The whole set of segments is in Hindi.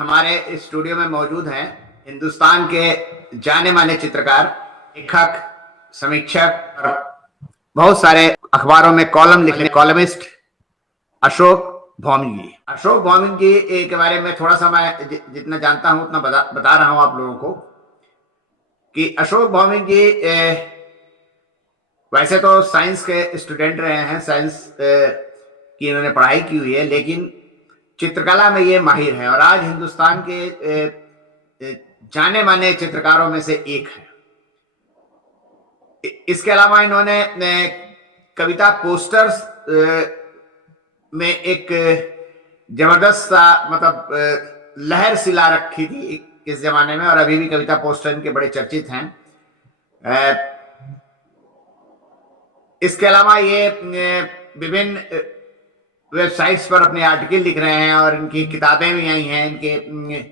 हमारे स्टूडियो में मौजूद हैं हिंदुस्तान के जाने माने चित्रकार, लेखक, समीक्षक और बहुत सारे अखबारों में कॉलम लिखने कॉलमिस्ट अशोक भौमिक जी। अशोक भौमिक जी के बारे में थोड़ा सा मैं जितना जानता हूं उतना बता रहा हूं आप लोगों को कि अशोक भौमिक जी वैसे तो साइंस के स्टूडेंट रहे हैं, साइंस की इन्होंने पढ़ाई की हुई है, लेकिन चित्रकला में ये माहिर है और आज हिंदुस्तान के जाने माने चित्रकारों में से एक है। इसके अलावा इन्होंने कविता पोस्टर्स में एक जबरदस्त सा मतलब लहर सिला रखी थी इस जमाने में, और अभी भी कविता पोस्टर इनके बड़े चर्चित हैं। इसके अलावा ये विभिन्न वेबसाइट्स पर अपने आर्टिकल लिख रहे हैं और इनकी किताबें भी आई हैं, इनके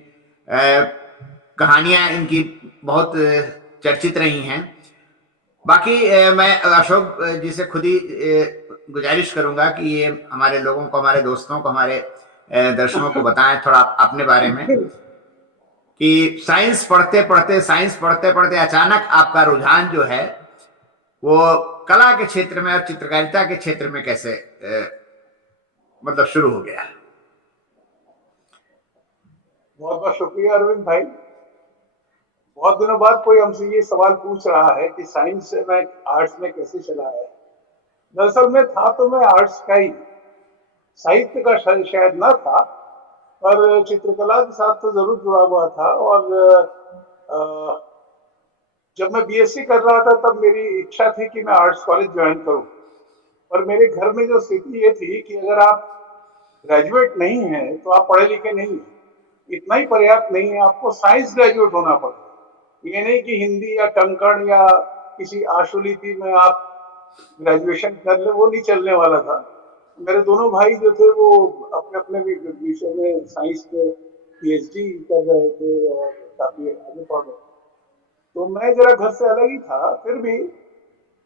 कहानियां इनकी बहुत चर्चित रही हैं। बाकी मैं अशोक जी से खुद ही गुजारिश करूंगा कि ये हमारे लोगों को, हमारे दोस्तों को, हमारे दर्शकों को बताएं थोड़ा अपने बारे में कि साइंस पढ़ते पढ़ते अचानक आपका रुझान जो है वो कला के क्षेत्र में और चित्रकारिता के क्षेत्र में कैसे मतलब शुरू हो गया। बहुत बहुत शुक्रिया अरविंद भाई। बहुत दिनों बाद कोई हमसे ये सवाल पूछ रहा है कि साइंस से मैं आर्ट्स में कैसे चला है। दरअसल में था तो मैं आर्ट्स का ही, साहित्य का शायद ना था, पर चित्रकला के साथ तो जरूर जुड़ा हुआ था। और जब मैं बीएससी कर रहा था तब मेरी इच्छा थी कि मैं आर्ट्स कॉलेज ज्वाइन करूं, पर मेरे घर में जो स्थिति ये थी कि अगर आप ग्रेजुएट नहीं हैं तो आप पढ़े लिखे नहीं हैं, इतना ही पर्याप्त नहीं है, आपको साइंस ग्रेजुएट होना पड़ेगा। ये नहीं कि हिंदी या टंकण या किसी आशुलिपि में आप ग्रेजुएशन कर ले, वो नहीं चलने वाला था। मेरे दोनों भाई जो थे वो अपने अपने विषय में साइंस में पीएचडी कर रहे थे और काफी आगे पढ़ रहे थे, तो मैं जरा घर से अलग ही था। फिर भी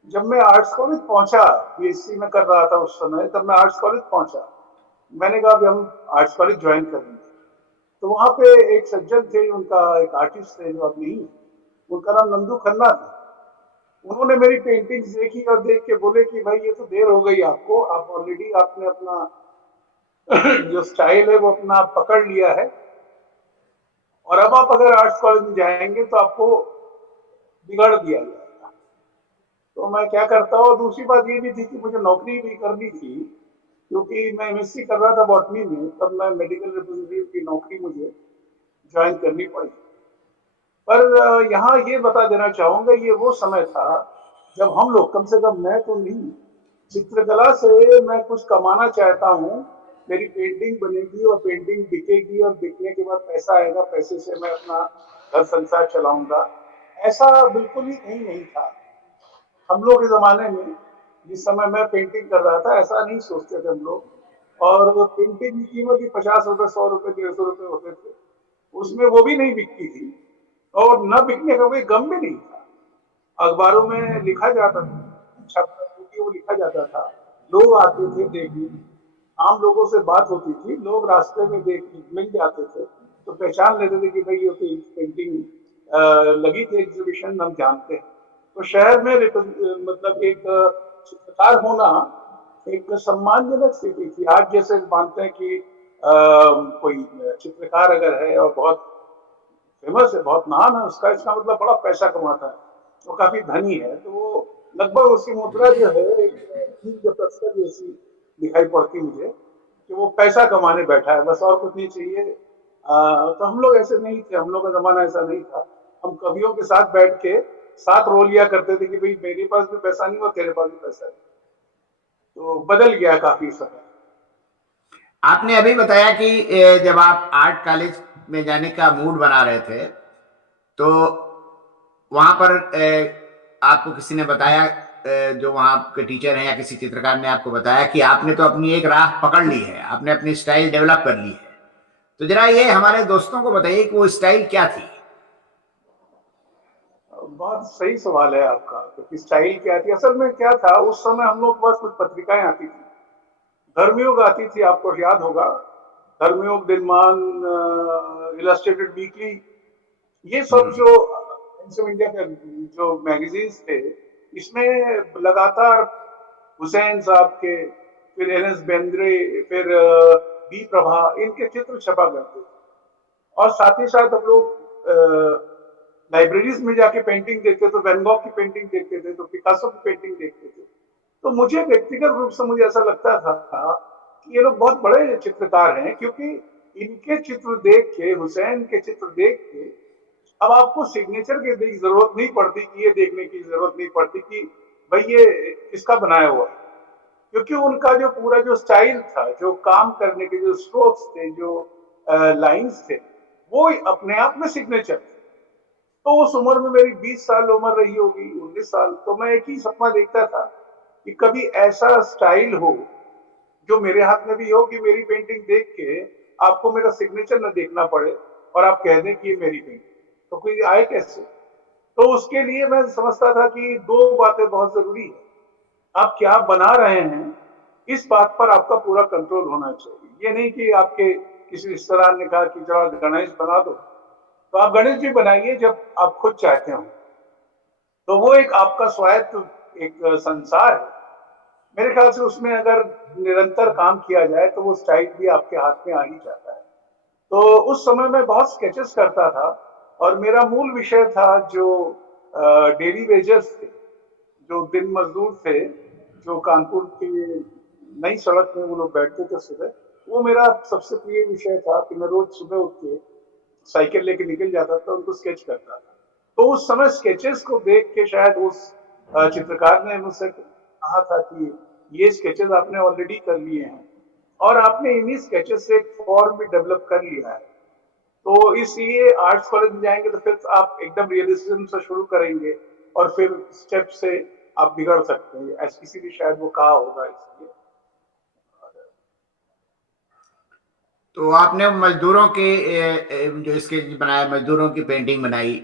जब मैं आर्ट्स कॉलेज पहुंचा, बीएससी में कर रहा था उस समय, तब मैं आर्ट्स कॉलेज पहुंचा, मैंने कहा कि हम आर्ट्स कॉलेज ज्वाइन कर लेंगे। तो वहां पे एक सज्जन थे, उनका एक आर्टिस्ट थे जो अब नहीं, उनका नाम नंदू खन्ना था। उन्होंने मेरी पेंटिंग्स देखी और देख के बोले कि भाई ये तो देर हो गई आपको, आप ऑलरेडी आपने अपना जो स्टाइल है वो अपना पकड़ लिया है, और अब आप अगर आर्ट्स कॉलेज में जाएंगे तो आपको बिगाड़ दिया जाएगा। तो मैं क्या करता हूँ। दूसरी बात ये भी थी कि मुझे नौकरी भी करनी थी, क्योंकि मैं एमएससी कर रहा था बॉटनी में, तब मैं मेडिकल रिप्रेजेंटेटिव की नौकरी मुझे ज्वाइन करनी पड़ी। पर यहाँ ये बता देना चाहूंगा, ये वो समय था जब हम लोग, कम से कम मैं तो नहीं, चित्रकला से मैं कुछ कमाना चाहता हूँ, मेरी पेंटिंग बनेगी और पेंटिंग बिकेगी और बिकने के बाद पैसा आएगा, पैसे से मैं अपना घर संसार चलाऊंगा, ऐसा बिल्कुल ही कहीं नहीं था। हम लोग के जमाने में, जिस समय मैं पेंटिंग कर रहा था, ऐसा नहीं सोचते थे हम लोग। और पेंटिंग की कीमत भी 50 रुपए, 100 रुपए, 150 रुपए होते थे, उसमें वो भी नहीं बिकती थी, और न बिकने का कोई गम भी नहीं था। अखबारों में लिखा जाता था, छपा वो लिखा जाता था, लोग आते थे देखने, आम लोगों से बात होती थी, लोग रास्ते में देख मिल जाते थे तो पहचान लेते थे कि भाई ये तो पेंटिंग लगी थी, एग्जीबिशन, हम जानते हैं। तो शहर में मतलब एक चित्रकार होना एक सम्मानजनक स्थिति थी। आज जैसे मानते हैं कि कोई चित्रकार अगर है और बहुत फेमस है, बहुत नाम है उसका, इसका मतलब बड़ा पैसा कमाता है, वो काफी धनी है, तो वो लगभग उसकी मुद्रा जो है एक पत्थर जैसी दिखाई पड़ती मुझे, कि वो पैसा कमाने बैठा है, बस और कुछ नहीं चाहिए। तो हम लोग ऐसे नहीं थे, हम लोग का जमाना ऐसा नहीं था। हम कवियों के साथ बैठ के साथ रो लिया करते थे कि भाई मेरे पास भी पैसा नहीं और तेरे पास भी पैसा नहीं। तो बदल गया काफी समय। आपने अभी बताया कि जब आप आर्ट कॉलेज में जाने का मूड बना रहे थे तो वहां पर आपको किसी ने बताया, जो वहां के टीचर हैं या किसी चित्रकार ने आपको बताया कि आपने तो अपनी एक राह पकड़ ली है, आपने अपनी स्टाइल डेवलप कर ली है, तो जरा ये हमारे दोस्तों को बताइए कि वो स्टाइल क्या थी। बहुत सही सवाल है आपका, तो स्टाइल क्या थी। असल में क्या था, उस समय हम लोग के पास कुछ पत्रिकाएं आती थी, धर्मयुग आती थी, आपको याद होगा, धर्मयुग, दिनमान, इलस्ट्रेटेड वीकली, ये सब हम्म, जो टाइम्स ऑफ इंडिया के जो मैगजीन्स थे, इसमें लगातार हुसैन साहब के, फिर एन एस बेंद्रे, फिर बी प्रभा, इनके चित्र छपा करते थे। और साथ ही साथ हम लोग लाइब्रेरीज में जाके पेंटिंग देखते तो वैन गॉग की पेंटिंग देखते थे, तो पिकासो की पेंटिंग देखते थे। तो मुझे व्यक्तिगत रूप से मुझे ऐसा लगता था कि ये लोग बहुत बड़े चित्रकार हैं, क्योंकि इनके चित्र देख के, हुसैन के चित्र देख के, अब आपको सिग्नेचर की जरूरत नहीं पड़ती, कि ये देखने की जरूरत नहीं पड़ती कि भाई ये किसका बनाया हुआ है, क्योंकि उनका जो पूरा जो स्टाइल था, जो काम करने के जो स्ट्रोक्स थे, जो लाइंस थे, वो अपने आप में सिग्नेचर थे। तो उस उम्र में, मेरी 20 साल उम्र रही होगी, 19 साल, तो मैं एक ही सपना देखता था कि कभी ऐसा स्टाइल हो जो मेरे हाथ में भी हो, कि मेरी पेंटिंग देख के आपको मेरा सिग्नेचर न देखना पड़े और आप कह दें कि ये मेरी पेंटिंग। तो कोई आए कैसे? तो उसके लिए मैं समझता था कि दो बातें बहुत जरूरी है। आप क्या बना रहे हैं, इस बात पर आपका पूरा कंट्रोल होना चाहिए। ये नहीं कि आपके किसी रिश्तेदार ने कहा कि जरा गणेश बना दो, तो आप गणेश जी बनाइए जब आप खुद चाहते हो। तो वो एक आपका स्वायत्त एक संसार है। मेरे ख्याल से उसमें अगर निरंतर काम किया जाए तो वो स्टाइल भी आपके हाथ में आ ही जाता है। तो उस समय मैं बहुत स्केचेस करता था, और मेरा मूल विषय था जो डेली वेजर्स थे, जो दिन मजदूर थे, जो कानपुर की नई सड़क में वो लोग बैठते थे सुबह, वो मेरा सबसे प्रिय विषय था कि मैं रोज सुबह उठ के साइकिल लेके निकल जाता था, उनको स्केच करता था। तो उस समय स्केचेस को देख के शायद उस चित्रकार ने मुझसे कहा था कि ये स्केचेस आपने ऑलरेडी कर लिए हैं, और आपने इन्हीं स्केचेस से एक फॉर्म भी डेवलप कर लिया है। तो इसलिए आर्ट्स कॉलेज में जाएंगे तो फिर आप एकदम रियलिज्म से शुरू करेंगे, और फिर स्टेप से आप बिगड़ सकते हैं, ऐसा इसीलिए शायद वो कहा होगा इसलिए। तो आपने मजदूरों के जो स्केच बनाए, मजदूरों की पेंटिंग बनाई,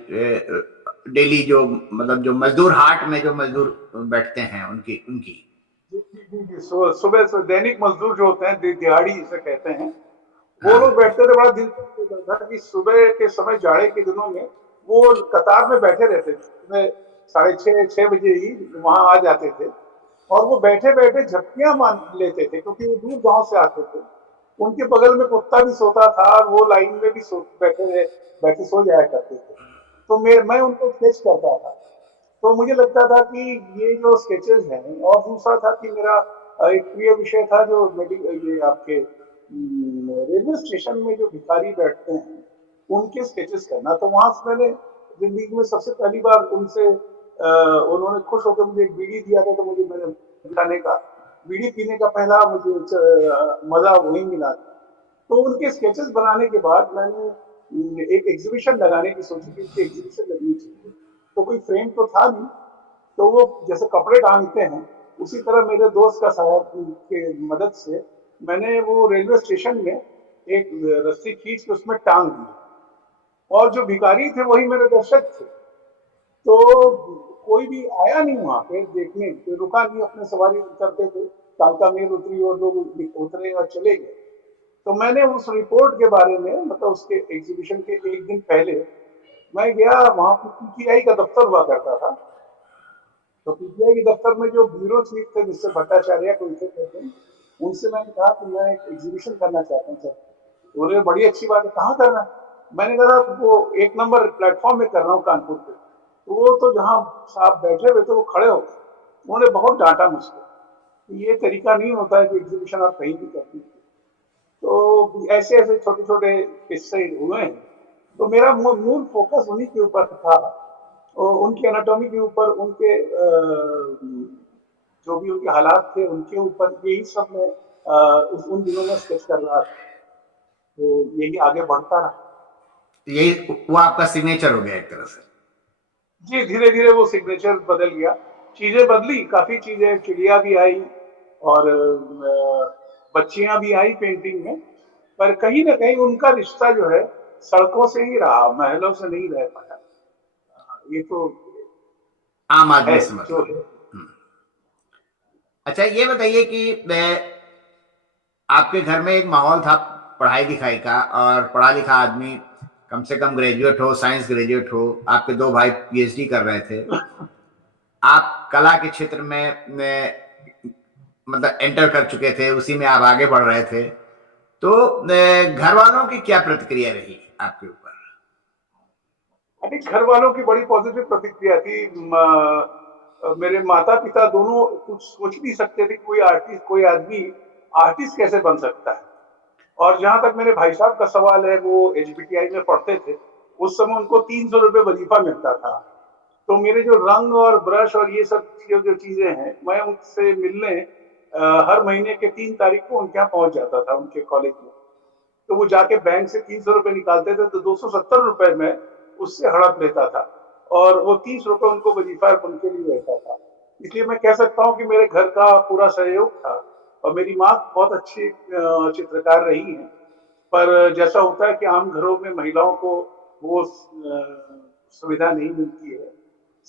डेली जो मतलब जो मजदूर हाट में जो मजदूर बैठते हैं उनकी उनकी जी जी जी जी, सुबह से दैनिक मजदूर जो होते हैं, दिहाड़ी जिसे कहते हैं, वो लोग हाँ। बैठते थे। बड़ा दिलचस्प होता था कि सुबह के समय, जाड़े के दिनों में, वो कतार में बैठे रहते थे। सुबह 6:30 6 बजे ही वहां आ जाते थे, और वो बैठे बैठे झपकियां मान लेते थे, क्योंकि वो दूर गांव से आते थे। उनके बगल में कुत्ता भी सोता था, और वो लाइन में भी बैठे सो जाया करते थे। तो मैं उनको स्केच करता था। तो मुझे लगता था कि ये जो स्केचेस हैं, और दूसरा था कि मेरा एक प्रिय विषय था जो ये आपके रेलवे स्टेशन में जो भिखारी बैठते हैं, उनके स्केचेस करना। तो वहां से मैंने जिंदगी में सबसे पहली बार उनसे उन्होंने खुश होकर मुझे एक बीड़ी दिया था, तो मुझे मेरे खाने का, बीड़ी पीने का पहला मुझे मजा वही मिला था। तो उनके स्केचेस बनाने के बाद मैंने एक एग्जीबिशन लगाने की सोची कि इनकी एग्जीबिशन लगनी चाहिए। तो कोई फ्रेम तो था नहीं, तो वो जैसे कपड़े टांगते हैं, उसी तरह मेरे दोस्त का सहायक के मदद से मैंने वो रेलवे स्टेशन में एक रस्सी खींच के उसमें टांग दी, और जो भिखारी थे वही मेरे दर्शक थे। तो कोई भी आया नहीं वहां पे देखने, कोई रुका नहीं, अपने सवारी उतरते थे, कालका मेल उतरी और लोग उतरे और चले गए। तो मैंने उस रिपोर्ट के बारे में, मतलब उसके एग्जीबिशन के एक दिन पहले मैं गया, वहां पर पीटीआई का दफ्तर हुआ करता था। तो पीटीआई के दफ्तर में जो ब्यूरो चीफ थे, मिस्टर भट्टाचार्य को इसे कहते हैं, उनसे मैंने कहा कि मैं एक एग्जीबिशन करना चाहता हूँ सर। बोले बड़ी अच्छी बात है, कहाँ करना है? मैंने कहा वो 1 नंबर प्लेटफॉर्म में कर रहा हूँ कानपुर पे। तो वो तो जहाँ साहब बैठे हुए थे वो खड़े हो गए, उन्होंने बहुत डांटा मुझको, ये तरीका नहीं होता है कि एग्जीबिशन आप कहीं भी करते हैं। तो ऐसे ऐसे छोटे छोटे किस्से हुए हैं। तो मेरा मूल फोकस उन्हीं के ऊपर था, और उनकी एनाटॉमी के ऊपर, उनके जो भी उनके हालात थे उनके ऊपर, यही सब मैं उन दिनों में स्केच कर रहा था। तो यही आगे बढ़ता रहा। यही वो आपका सिग्नेचर हो गया एक तरह से। जी, धीरे धीरे वो सिग्नेचर बदल गया, चीजें बदली, काफी चीजें, चिड़िया भी आई, और बच्चियां भी आई पेंटिंग में। पर कहीं ना कहीं उनका रिश्ता जो है सड़कों से ही रहा, महलों से नहीं रह पाया। ये तो आम है आदमी से जो मतलब। है। हम्म। अच्छा, ये बताइए कि आपके घर में एक माहौल था पढ़ाई लिखाई का, और पढ़ा लिखा आदमी कम से कम ग्रेजुएट हो, साइंस ग्रेजुएट हो, आपके दो भाई पीएचडी कर रहे थे, आप कला के क्षेत्र में मतलब एंटर कर चुके थे, उसी में आप आगे बढ़ रहे थे, तो घर वालों की क्या प्रतिक्रिया रही आपके ऊपर? अभी घर वालों की बड़ी पॉजिटिव प्रतिक्रिया थी। मेरे माता पिता दोनों कुछ सोच नहीं सकते थे कोई आर्टिस्ट, कोई आदमी आर्टिस्ट कैसे बन सकता है। और जहां तक मेरे भाई साहब का सवाल है, वो एचबीटीआई में पढ़ते थे, उस समय उनको 300 रुपये वजीफा मिलता था। तो मेरे जो रंग और ब्रश और ये सब जो चीजें हैं, मैं उनसे मिलने हर महीने के 3 तारीख को उनके यहाँ पहुंच जाता था, उनके कॉलेज में। तो वो जाके बैंक से 300 रुपये निकालते थे, तो 270 रुपए में उससे हड़प लेता था, और वो 30 रुपए उनको वजीफा उनके लिए रहता था। इसलिए मैं कह सकता हूँ कि मेरे घर का पूरा सहयोग था। और मेरी माँ बहुत अच्छी चित्रकार रही हैं, पर जैसा होता है कि आम घरों में महिलाओं को वो सुविधा नहीं मिलती है।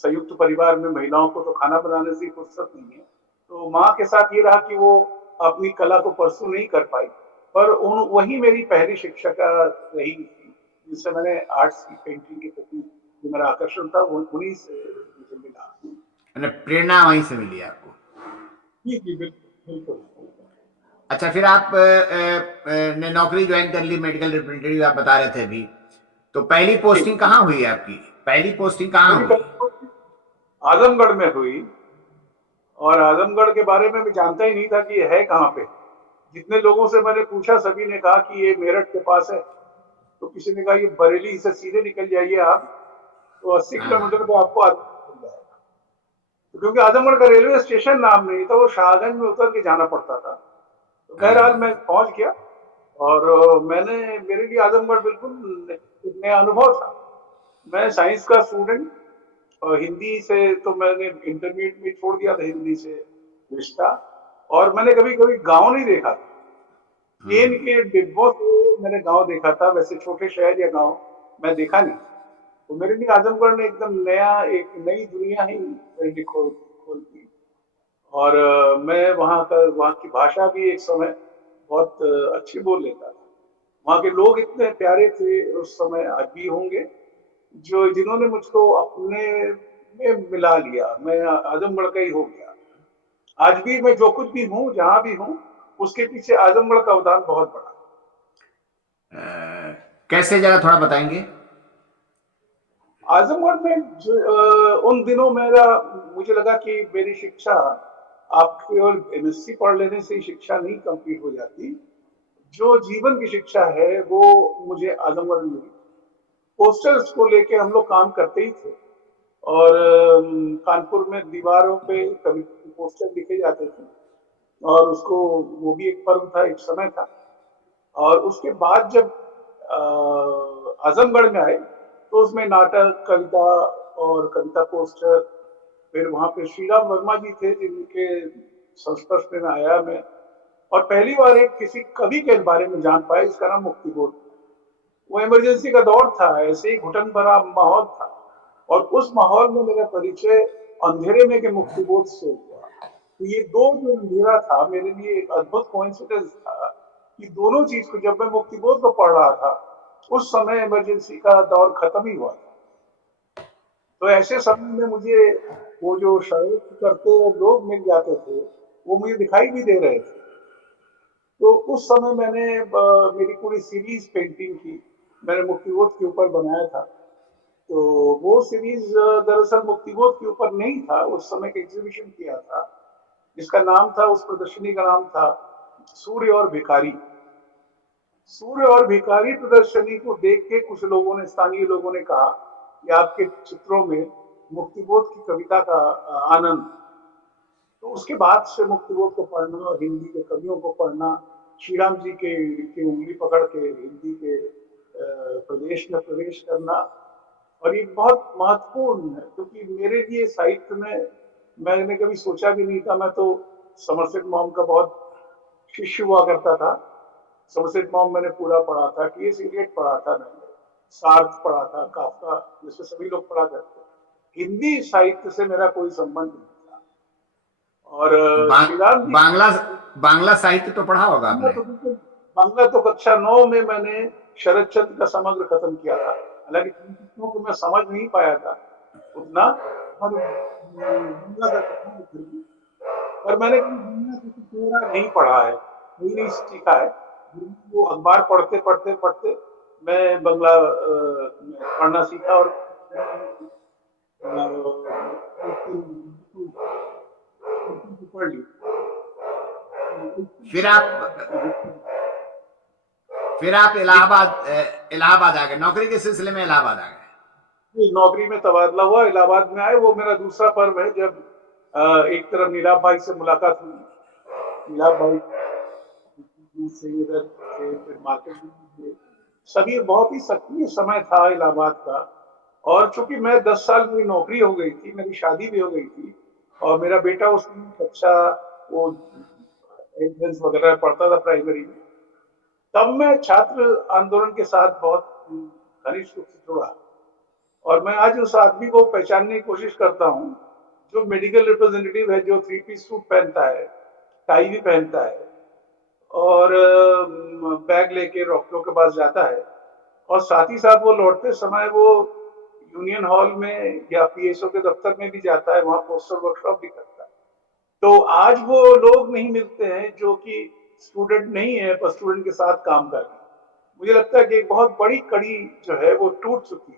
संयुक्त परिवार में महिलाओं को तो खाना बनाने से फुर्सत नहीं है। तो माँ के साथ ये रहा कि वो अपनी कला को परसू नहीं कर पाई, पर वही मेरी पहली शिक्षिका रही थी, जिससे मैंने आर्ट्स की, पेंटिंग के प्रति जो मेरा आकर्षण था वो उन्हीं से मुझे मिला। प्रेरणा वहीं से मिली आपको? जी जी, बिल्कुल बिल्कुल। अच्छा, फिर आप ने नौकरी ज्वाइन कर ली, मेडिकल रिप्रेजेंटेटिव आप बता रहे थे अभी, तो पहली पोस्टिंग कहाँ हुई आपकी? पहली पोस्टिंग कहाँ मेरी हुई? आजमगढ़ में हुई, और आजमगढ़ के बारे में मैं जानता ही नहीं था कि ये है कहाँ पे। जितने लोगों से मैंने पूछा, सभी ने कहा कि ये मेरठ के पास है। तो किसी ने कहा ये बरेली से सीधे निकल जाइए आप, तो 80 हाँ, किलोमीटर पे आपको आजमगढ़ मिल जाएगा। तो क्योंकि आजमगढ़ का रेलवे स्टेशन नाम नहीं था, वो शाहगंज में उतर के जाना पड़ता था। तो बहरहाल मैं हाँ, पहुंच गया, और मेरे लिए आजमगढ़ बिल्कुल एक नया अनुभव था। मैं साइंस का स्टूडेंट, और हिंदी से तो मैंने इंटरमीडिएट में छोड़ दिया था, हिंदी से रिश्ता। और मैंने कभी कभी गांव नहीं देखा था। ट्रेन के डिब्बों से मैंने गांव देखा था, वैसे छोटे शहर या गांव मैं देखा नहीं। तो मेरे लिए आजमगढ़ ने एकदम नया, एक नई दुनिया ही मेरे लिए खोल दी। और मैं वहाँ की भाषा भी एक समय बहुत अच्छी बोल लेता था। वहाँ के लोग इतने प्यारे थे उस समय, आज भी होंगे, जो जिन्होंने मुझको अपने में मिला लिया। मैं आजमगढ़ का ही हो गया। आज भी मैं जो कुछ भी हूँ, जहाँ भी हूँ, उसके पीछे आजमगढ़ का अवदान बहुत बड़ा। कैसे, जरा थोड़ा बताएंगे? आजमगढ़ में उन दिनों मुझे लगा कि मेरी शिक्षा, आप केवल एमएससी पढ़ लेने से ही शिक्षा नहीं कंप्लीट हो जाती। जो जीवन की शिक्षा है वो मुझे आजमगढ़ में मिली। पोस्टर्स को लेके हम लोग काम करते ही थे, और कानपुर में दीवारों पे कभी पोस्टर लिखे जाते थे, और उसको, वो भी एक पर्व था, एक समय था। और उसके बाद जब आजमगढ़ में आए, तो उसमें नाटक, कविता और कविता पोस्टर, फिर वहां पे श्रीराम वर्मा जी थे जिनके संस्पर्श में आया मैं। और पहली बार एक किसी कवि के बारे में जान पाया, इसका नाम मुक्तिबोध। वो इमरजेंसी का दौर था, ऐसे ही घुटन भरा माहौल था, और उस माहौल में मेरा परिचय अंधेरे में के मुक्तिबोध से हुआ। तो ये दो जो अंधेरा था, मेरे लिए एक अद्भुत कोइंसिडेंस था कि दोनों चीज को, जब मैं मुक्तिबोध को पढ़ रहा था, उस समय इमरजेंसी का दौर खत्म ही हुआ था। तो ऐसे समय में मुझे वो जो शरारत करते लोग मिल जाते थे, वो मुझे दिखाई भी दे रहे थे। तो उस समय मैंने मेरी पूरी सीरीज पेंटिंग की, मैंने मुक्तिबोध के ऊपर बनाया था। तो वो सीरीज दरअसल मुक्तिबोध के ऊपर नहीं था, उस समय एक एग्जीबिशन किया था, जिसका नाम था, उस प्रदर्शनी का नाम था सूर्य और भिखारी। सूर्य और भिखारी प्रदर्शनी को देख के कुछ लोगों ने, स्थानीय लोगों ने कहा कि आपके चित्रों में मुक्तिबोध की कविता का आनंद। तो उसके बाद से मुक्तिबोध को पढ़ना और हिंदी के कवियों को पढ़ना, श्री राम जी के उंगली पकड़ के हिंदी के प्रदेश में प्रवेश करना, और ये बहुत महत्वपूर्ण है, क्योंकि मेरे लिए साहित्य में मैंने कभी सोचा भी नहीं था। मैं तो समरसेट मॉम का बहुत शिष्य हुआ करता था। समरसेट मॉम मैंने पूरा पढ़ा था, टी.एस. इलियट पढ़ा था, मैंने सार्थ पढ़ा था, काफका, जिसमें सभी लोग पढ़ा करते। हिंदी साहित्य से मेरा कोई संबंध नहीं था। और बा, श्री राम जी, बांग्ला बांग्ला साहित्य तो पढ़ा होगा बांग्ला आपने? तो बिल्कुल, बांग्ला तो कक्षा 9 में मैंने शरद चंद्र का समग्र खत्म किया था। हालांकि तीन पुस्तकों को मैं समझ नहीं पाया था उतना, पर दुनिया का कथा है फिर भी। पर मैंने कभी दुनिया किसी पूरा नहीं पढ़ा है, नहीं नहीं सीखा है। वो अखबार पढ़ते पढ़ते पढ़ते मैं बंगला में पढ़ना सीखा, और पढ़ ली। फिर आप इलाहाबाद आ गए, नौकरी के सिलसिले में इलाहाबाद आ गए। नौकरी में तबादला हुआ, इलाहाबाद में आए। वो मेरा दूसरा पर्व है जब एक तरफ नीलाभ भाई से मुलाकात हुई। नीलाभ भाई से इधर से फिर मार्केट में, सभी बहुत ही सक्रिय समय था इलाहाबाद का। और चूंकि मैं 10 साल मेरी नौकरी हो गई थी, मेरी शादी भी हो गई थी, और मेरा बेटा उसमें अच्छा वो एंट्रेंस वगैरह पढ़ता था प्राइमरी में, तब मैं छात्र आंदोलन के साथ बहुत घनिष्ठ रूप से जुड़ा। और मैं आज उस आदमी को पहचानने की कोशिश करता हूँ जो मेडिकल रिप्रेजेंटेटिव है, जो 3 पीस सूट पहनता है, टाई भी पहनता है, और बैग लेके डॉक्टरों के पास जाता है, और साथ ही साथ वो लौटते समय वो यूनियन हॉल में या पीएसओ के दफ्तर में भी जाता है, वहां पोस्टर वर्कशॉप भी करता है। तो आज वो लोग नहीं मिलते हैं जो कि स्टूडेंट नहीं है पर स्टूडेंट के साथ काम कर रहे हैं। मुझे लगता है कि एक बहुत बड़ी कड़ी जो है वो टूट चुकी है।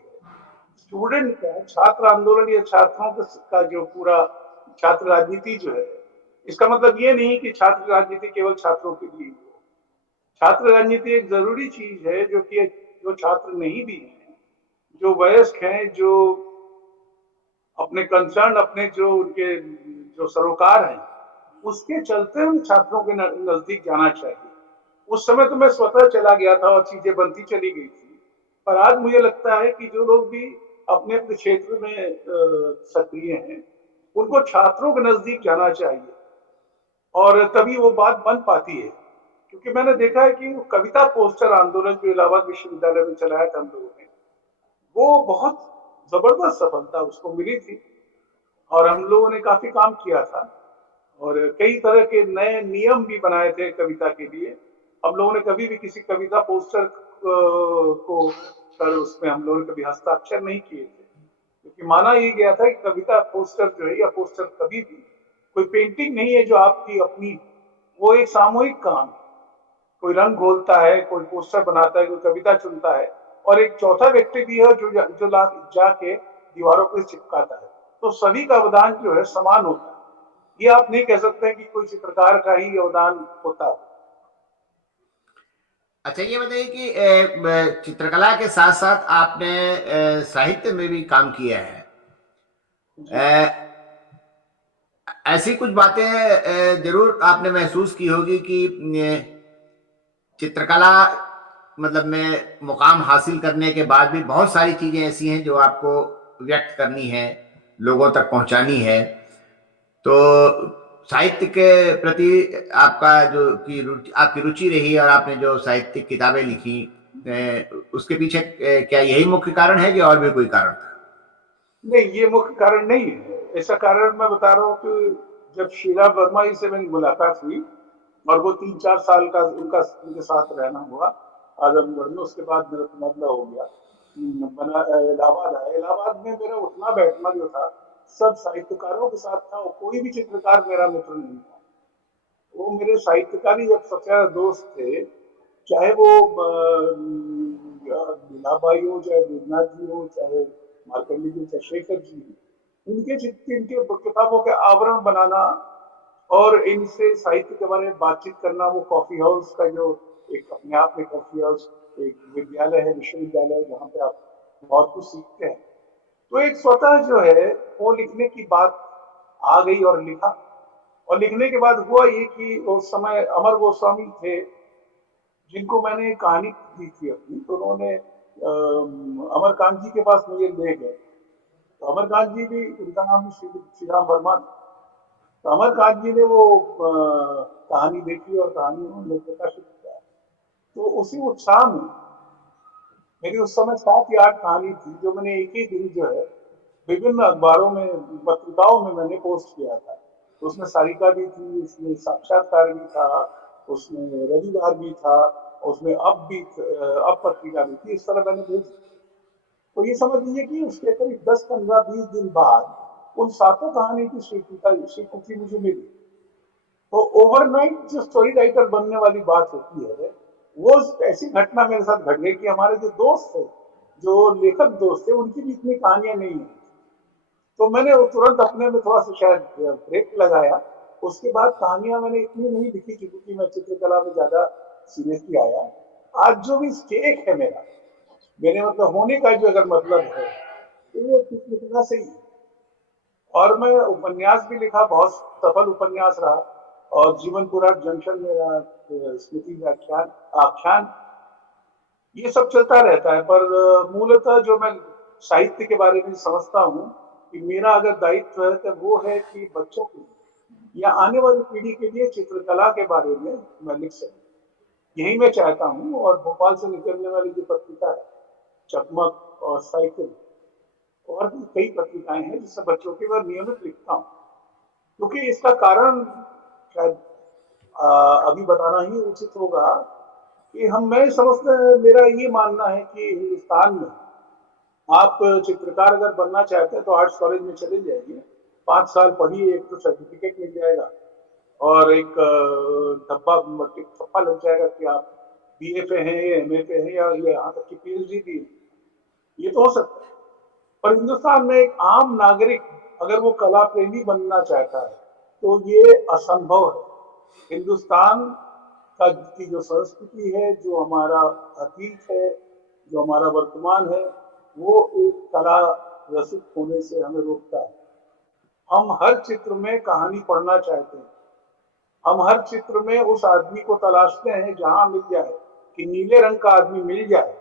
स्टूडेंट का छात्र आंदोलन या छात्रों का जो पूरा छात्र राजनीति जो है, इसका मतलब ये नहीं कि छात्र राजनीति केवल छात्रों के लिए हो। छात्र राजनीति एक जरूरी चीज है जो कि जो छात्र नहीं भी हैं, जो वयस्क हैं, जो अपने कंसर्न, अपने जो उनके जो सरोकार हैं, उसके चलते उन छात्रों के नजदीक जाना चाहिए। उस समय तो मैं स्वतः चला गया था और चीजें बनती चली गई थी, पर आज मुझे लगता है कि जो लोग भी अपने अपने क्षेत्र में सक्रिय हैं, उनको छात्रों के नजदीक जाना चाहिए, और तभी वो बात बन पाती है। क्योंकि मैंने देखा है कि कविता पोस्टर आंदोलन जो इलाहाबाद विश्वविद्यालय में चलाया था हम लोगों ने, वो बहुत जबरदस्त सफलता उसको मिली थी, और हम लोगों ने काफी काम किया था, और कई तरह के नए नियम भी बनाए थे कविता के लिए। हम लोगों ने कभी भी किसी कविता पोस्टर को कर उसमें हम लोगों ने कभी हस्ताक्षर नहीं किए थे, क्योंकि माना ये गया था कि कविता पोस्टर जो है या पोस्टर कभी भी कोई पेंटिंग नहीं है जो आपकी अपनी, वो एक सामूहिक काम है। कोई रंग घोलता है, कोई पोस्टर बनाता है, कोई कविता चुनता है, और एक चौथा व्यक्ति भी है जो जाके दीवारों पर चिपकाता है। तो सभी का अवदान जो है समान होता है। ये आप नहीं कह सकते हैं कि कोई चित्रकार का ही योगदान होता है। अच्छा, ये बताइए कि चित्रकला के साथ साथ आपने साहित्य में भी काम किया है। ऐसी कुछ बातें जरूर आपने महसूस की होगी कि चित्रकला मतलब में मुकाम हासिल करने के बाद भी बहुत सारी चीजें ऐसी हैं जो आपको व्यक्त करनी है, लोगों तक पहुंचानी है। तो साहित्य के प्रति आपका जो कि आपकी रुचि रही और आपने जो साहित्यिक किताबें लिखी, उसके पीछे क्या यही मुख्य कारण है कि और भी कोई कारण था? नहीं, ये मुख्य कारण नहीं है। ऐसा कारण मैं बता रहा हूँ कि जब शीला वर्मा जी से मेरी मुलाकात हुई और वो 3-4 साल का उनके साथ रहना हुआ आजमगढ़ में, उसके बाद मेरा तबादला हो गया, बना इलाहाबाद आया। इलाहाबाद में मेरा उठना बैठना जो था सब साहित्यकारों के साथ था, और कोई भी चित्रकार मेरा मित्र नहीं था। वो मेरे साहित्यकारी जब सबसे ज्यादा दोस्त थे, चाहे वो लीलाबाई हो, चाहे देवनाथ जी हो, चाहे मार्कंडी जी, चाहे शेखर जी, इनके किताबों के आवरण बनाना और इनसे साहित्य के बारे में बातचीत करना। वो कॉफी हाउस का जो एक अपने आप में कॉफी हाउस एक विद्यालय है, विश्वविद्यालय है, जहाँ पे आप बहुत कुछ सीखते हैं। तो एक स्वतः जो है वो लिखने की बात आ गई और लिखा। और लिखने के बाद हुआ ये कि उस समय अमर गोस्वामी थे जिनको मैंने एक कहानी दी थी अपनी, तो उन्होंने अमरकांत जी के पास मुझे ले गए। तो अमरकांत जी भी, उनका नाम भी श्री राम वर्मा। तो अमरकांत जी ने वो कहानी देखी और कहानी उन्होंने प्रकाशित किया। तो उसी उत्साह में मेरी उस समय 7 या 8 कहानी थी जो मैंने एक ही दिन जो है विभिन्न अखबारों में, पत्रिकाओं में मैंने पोस्ट किया था। उसमें सारिका भी थी, उसमें साक्षात्कार भी था, उसमें रविवार भी था, उसमें अब पत्रिका भी थी, इस तरह मैंने भेजी। तो ये समझ लीजिए कि उसके करीब 10-15-20 दिन बाद उन सातों कहानी की स्वीकृति मुझे मिली। तो ओवरनाइट जो स्टोरी राइटर बनने वाली बात होती है, वो ऐसी घटना मेरे साथ घट गई कि हमारे जो दोस्त थे, जो लेखक दोस्त थे, उनकी भी इतनी कहानियां नहीं है। तो मैंने वो तुरंत अपने में थोड़ा सा शायद ब्रेक लगाया। उसके बाद कहानियां मैंने इतनी नहीं लिखी क्योंकि मैं चित्रकला में ज्यादा सीरियसली आया। आज जो भी स्टेक है मेरा, मेरे मतलब होने का जो अगर मतलब है, तो वो चित्रकला से ही है। और मैं उपन्यास भी लिखा, बहुत सफल उपन्यास रहा। और जीवनपुरा जंक्शन मेरा स्मृति व्याख्यान आख्यान, ये सब चलता रहता है। पर मूलतः जो मैं साहित्य के बारे में समझता हूँ कि मेरा अगर दायित्व है तो वो है कि बच्चों को या आने वाली पीढ़ी के लिए चित्रकला के बारे में मैं लिख सकूं। यही मैं चाहता हूँ। और भोपाल से निकलने वाली जो पत्रिका है, चकमक और साइकिल, और भी कई पत्रिकाएं हैं जिससे बच्चों की मैं नियमित लिखता हूँ। क्योंकि इसका कारण शायद अभी बताना ही उचित होगा कि मैं समझता, मेरा ये मानना है कि हिंदुस्तान में आप चित्रकार अगर बनना चाहते हैं तो आर्ट्स कॉलेज में चले जाइए, 5 साल पढ़िए, एक तो सर्टिफिकेट मिल जाएगा और एक ठप्पा लग जाएगा कि आप BA हैं, MA हैं, या यहाँ तक कि PhD भी, ये तो हो सकता है। पर हिंदुस्तान में एक आम नागरिक अगर वो कला प्रेमी बनना चाहता है तो ये असंभव है। हिंदुस्तान का की जो संस्कृति है, जो हमारा अतीत है, जो हमारा वर्तमान है, वो एक कला रसिक होने से हमें रोकता है। हम हर चित्र में कहानी पढ़ना चाहते हैं। हम हर चित्र में उस आदमी को तलाशते हैं जहां मिल जाए, कि नीले रंग का आदमी मिल जाए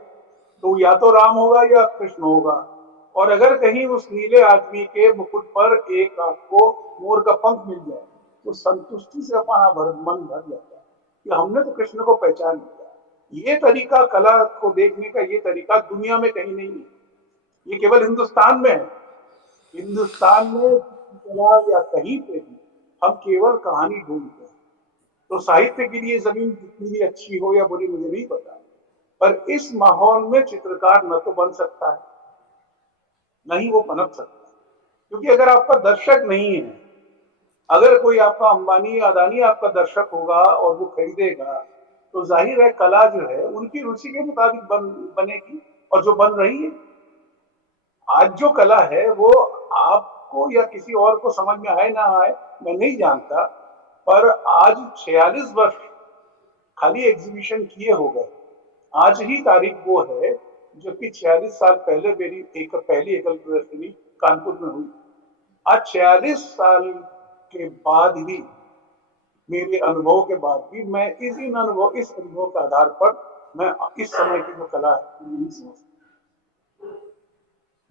तो या तो राम होगा या कृष्ण होगा। और अगर कहीं उस नीले आदमी के मुकुट पर एक आपको मोर का पंख मिल जाए तो संतुष्टि से अपना मन भर जाता है कि हमने तो कृष्ण को पहचान लिया। ये तरीका कला को देखने का, ये तरीका दुनिया में कहीं नहीं है, ये केवल हिंदुस्तान में है। हिंदुस्तान में कला या कहीं पे भी हम केवल कहानी ढूंढते हैं। तो साहित्य के लिए जमीन जितनी भी अच्छी हो या बुरी मुझे नहीं पता, पर इस माहौल में चित्रकार न तो बन सकता है, न ही वो पनप सकता है। क्योंकि अगर आपका दर्शक नहीं है, अगर कोई आपका अंबानी या अदानी आपका दर्शक होगा और वो खरीदेगा, तो जाहिर है कला जो है उनकी रुचि के मुताबिक बनेगी। और जो बन रही है आज, जो कला है, वो आपको या किसी और को समझ में आए ना आए मैं नहीं जानता, पर आज 46 वर्ष खाली एग्जीबिशन किए हो गए। आज ही तारीख वो है जबकि 46 साल पहले मेरी पहली एकल प्रदर्शनी कानपुर में हुई। आज 46 साल के बाद ही, मेरे अनुभव के बाद भी, मैं इस अनुभव के आधार पर मैं इस समय की जो कला है नहीं समझता।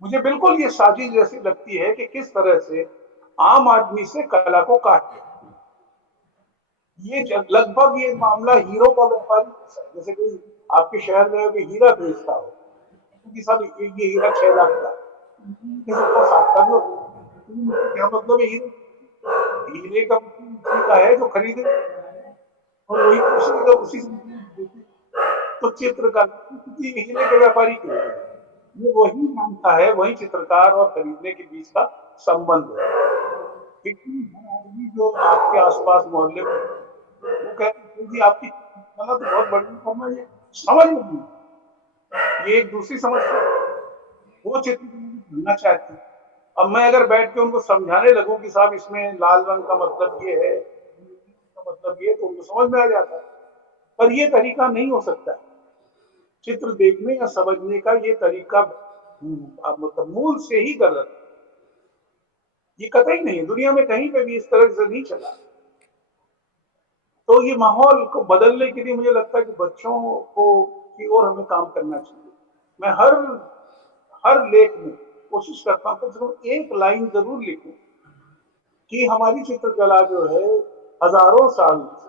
मुझे बिल्कुल ये साजिश जैसी लगती है कि किस तरह से आम आदमी से कला को काट दिया। ये लगभग ये मामला हीरो का व्यापारी, जैसे कोई आपके शहर में कोई हीरा बेचता हो, क्योंकि साहब ये हीरा 6 लाख का, क्या मतलब है? हीरे का है जो खरीदे और वही उसी से। तो हीरे के व्यापारी क्यों? ये वही जानता है, वही चित्रकार और खरीदने के बीच का संबंध है। आदमी जो आपके आसपास मोहल्ले में, वो कहते हैं आपकी कला तो बहुत बड़ी है, ये समझ नहीं, ये एक दूसरी समस्या, वो चित्र भूलना चाहती है। अब मैं अगर बैठ के उनको समझाने लगूं कि साहब इसमें लाल रंग का मतलब ये है, का मतलब ये, तो उनको समझ में आ जाता है। पर ये तरीका नहीं हो सकता। चित्र देखने या समझने का ये तरीका मतलब मूल से ही गलत, ये कतई नहीं, दुनिया में कहीं पे भी इस तरह से नहीं चला। तो ये माहौल को बदलने के लिए मुझे लगता है कि बच्चों को की ओर हमें काम करना चाहिए। मैं हर लेख में कोशिश करता हूं कम से कम एक लाइन जरूर लिखूं कि हमारी चित्रकला जो है हजारों साल से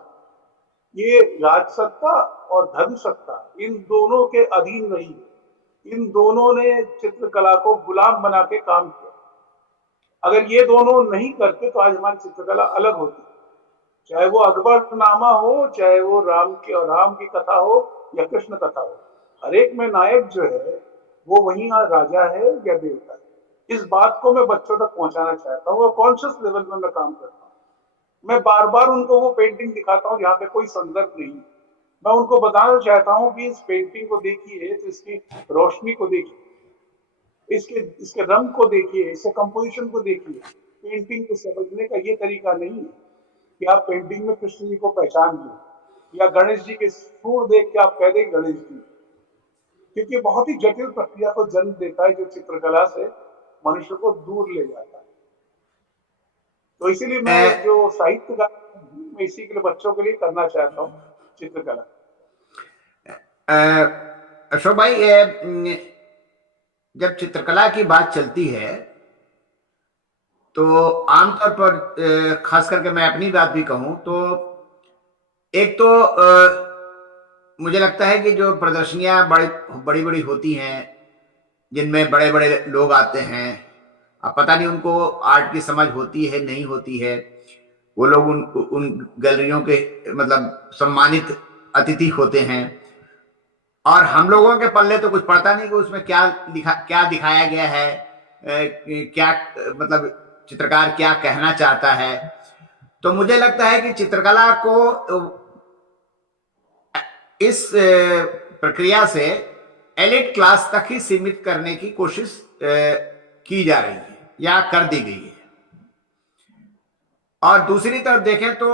ये राजसत्ता और धर्म सत्ता, इन दोनों के अधीन रही है। इन दोनों ने चित्रकला को गुलाम बना के काम किया। अगर ये दोनों नहीं करते तो आज हमारी चित्रकला अलग होती, चाहे वो अकबरनामा हो, चाहे वो राम की कथा हो, या कृष्ण कथा हो, हर एक में नायक जो है वो वही राजा है या देवता है। इस बात को मैं बच्चों तक पहुंचाना चाहता हूँ और कॉन्शियस लेवल में मैं काम करता हूँ। मैं बार बार उनको वो पेंटिंग दिखाता हूँ जहाँ पे कोई संदर्भ नहीं। मैं उनको बताना चाहता हूँ कि इस पेंटिंग को देखिए तो इसकी रोशनी को देखिए, इसके इसके रंग को देखिए, इसके कंपोजिशन को देखिए। पेंटिंग को समझने का ये तरीका नहीं है कि आप पेंटिंग में कृष्ण जी को पहचान लें या गणेश जी के सूर देख के आप कह दें गणेश जी, क्योंकि बहुत ही जटिल प्रक्रिया को जन्म देता है जो चित्रकला से मनुष्य को दूर ले जाता है। तो इसीलिए मैं जो साहित्य का मैं इसी के लिए बच्चों के लिए करना चाहता हूँ चित्रकला। अशोक भाई, जब चित्रकला की बात चलती है तो आमतौर पर, खास करके मैं अपनी बात भी कहूं तो एक तो मुझे लगता है कि जो प्रदर्शनियां बड़ी बड़ी होती हैं जिनमें बड़े बड़े लोग आते हैं, अब पता नहीं उनको आर्ट की समझ होती है नहीं होती है, वो लोग उन गैलरियों के मतलब सम्मानित अतिथि होते हैं और हम लोगों के पल्ले तो कुछ पड़ता नहीं कि उसमें क्या दिखाया गया है, क्या मतलब चित्रकार क्या कहना चाहता है। तो मुझे लगता है कि चित्रकला को इस प्रक्रिया से एलिट क्लास तक ही सीमित करने की कोशिश की जा रही है या कर दी गई है। और दूसरी तरफ देखें तो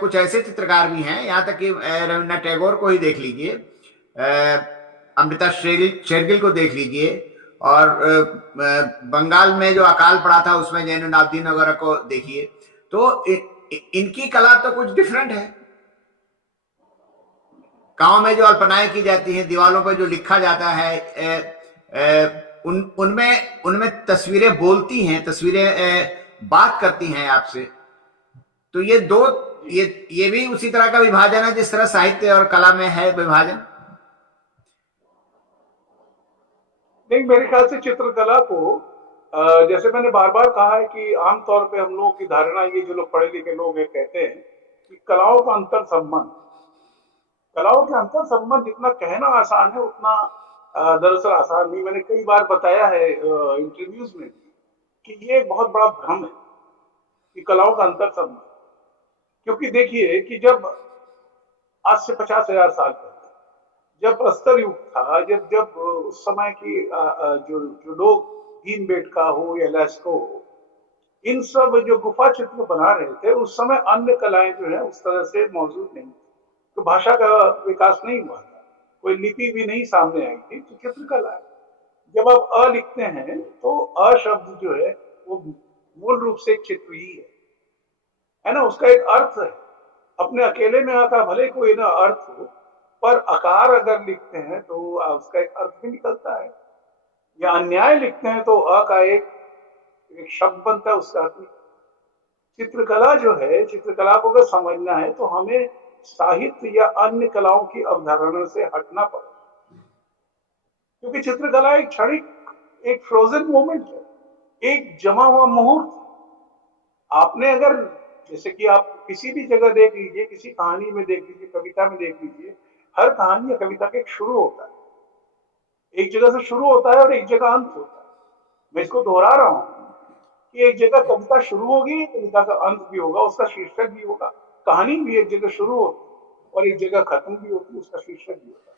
कुछ ऐसे चित्रकार भी हैं, यहां तक कि रविन्द्रनाथ टैगोर को ही देख लीजिए, अमृता शेरगिल को देख लीजिए, और बंगाल में जो अकाल पड़ा था उसमें जैनुलाब्दीन वगैरह को देखिए। तो इनकी कला तो कुछ डिफरेंट है। गांव में जो अल्पनाएं की जाती हैं, दीवारों पर जो लिखा जाता है, उनमें तस्वीरें बोलती हैं, तस्वीरें बात करती हैं आपसे। तो ये दो, ये भी उसी तरह का विभाजन है जिस तरह साहित्य और कला में है विभाजन। नहीं, मेरे ख्याल से चित्रकला को जैसे मैंने बार बार कहा है कि आमतौर पे हम लोगों की धारणा, ये जो लोग पढ़े लिखे लोग हैं कहते हैं कि कलाओं का अंतर संबंध, कलाओं के अंतर संबंध जितना कहना आसान है उतना दरअसल आसान नहीं। मैंने कई बार बताया है इंटरव्यूज में कि ये बहुत बड़ा भ्रम है कि कलाओं का अंतर संबंध। क्योंकि देखिए कि जब आज से 50,000 साल पहले जब प्रस्तर युग था, जब जब उस समय की जो जो लोग भीमबेटका हो या लेस्को हो, इन सब जो गुफा चित्र बना रहे थे उस समय अन्य कलाएं जो है उस तरह से मौजूद नहीं थी। तो भाषा का विकास नहीं हुआ था, कोई लिपि भी नहीं सामने आई थी। तो चित्रकला है, जब आप अ लिखते हैं तो अ शब्द जो है वो मूल रूप से एक चित्र ही है ना, उसका एक अर्थ है। अपने अकेले में आता भले कोई ना अर्थ हो, पर आकार अगर लिखते हैं तो उसका एक अर्थ भी निकलता है। या अन्याय लिखते हैं तो अ का एक शब्द बनता है, उसका अर्थ। चित्रकला जो है, चित्रकला को अगर समझना है तो हमें साहित्य या अन्य कलाओं की अवधारणा से हटना पड़ेगा, क्योंकि चित्रकला एक क्षणिक, एक फ्रोजन मोमेंट है, एक जमा हुआ मुहूर्त। आपने अगर, जैसे कि आप किसी भी जगह देख लीजिए, किसी कहानी में देख लीजिए, कविता में देख लीजिए, हर कहानी या कविता का एक शुरू होता है, एक जगह से शुरू होता है और एक जगह अंत होता है। मैं इसको दोहरा रहा हूं कि एक जगह कविता शुरू होगी, कविता का अंत भी होगा, उसका शीर्षक भी होगा। कहानी भी एक जगह शुरू होती है और एक जगह खत्म भी होती है, उसका शीर्षक भी होता है।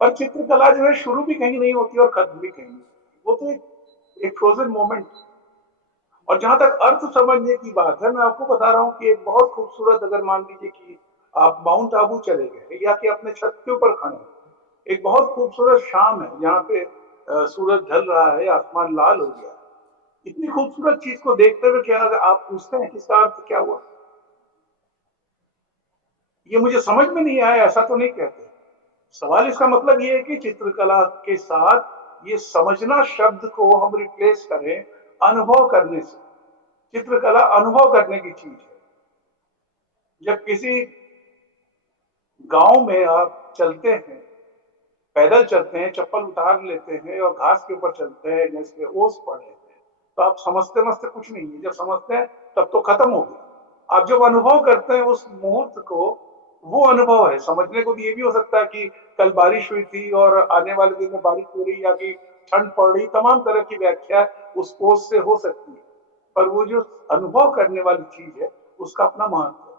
पर चित्रकला जो है शुरू भी कहीं नहीं होती और खत्म भी कहीं नहीं होती, वो तो एक फ्रोजन मोमेंट। और जहां तक अर्थ समझने की बात है, मैं आपको बता रहा हूँ कि एक बहुत खूबसूरत, अगर मान लीजिए कि आप माउंट आबू चले गए या कि अपने छत के ऊपर खड़े, एक बहुत खूबसूरत शाम है जहाँ पे सूरज ढल रहा है, आसमान लाल हो गया, इतनी खूबसूरत चीज को देखते हुए क्या अगर आप पूछते हैं इसका अर्थ क्या हुआ, ये मुझे समझ में नहीं आया, ऐसा तो नहीं कहते। सवाल इसका मतलब ये है कि चित्रकला के साथ ये समझना शब्द को हम रिप्लेस करें अनुभव करने से। चित्रकला अनुभव करने की चीज है। जब किसी गांव में आप चलते हैं, पैदल चलते हैं, चप्पल उतार लेते हैं और घास के ऊपर चलते हैं जैसे ओस पड़ रहे थे, तो आप समझते कुछ नहीं है। जब समझते हैं तब तो खत्म हो गया। आप जब अनुभव करते हैं उस मुहूर्त को, वो अनुभव है। समझने को तो ये भी हो सकता है कि कल बारिश हुई थी और आने वाले दिन में बारिश हो रही, या कि ठंड पड़ रही, तमाम तरह की व्याख्या उस पोस्ट से हो सकती है, पर वो जो अनुभव करने वाली चीज है उसका अपना महत्व है।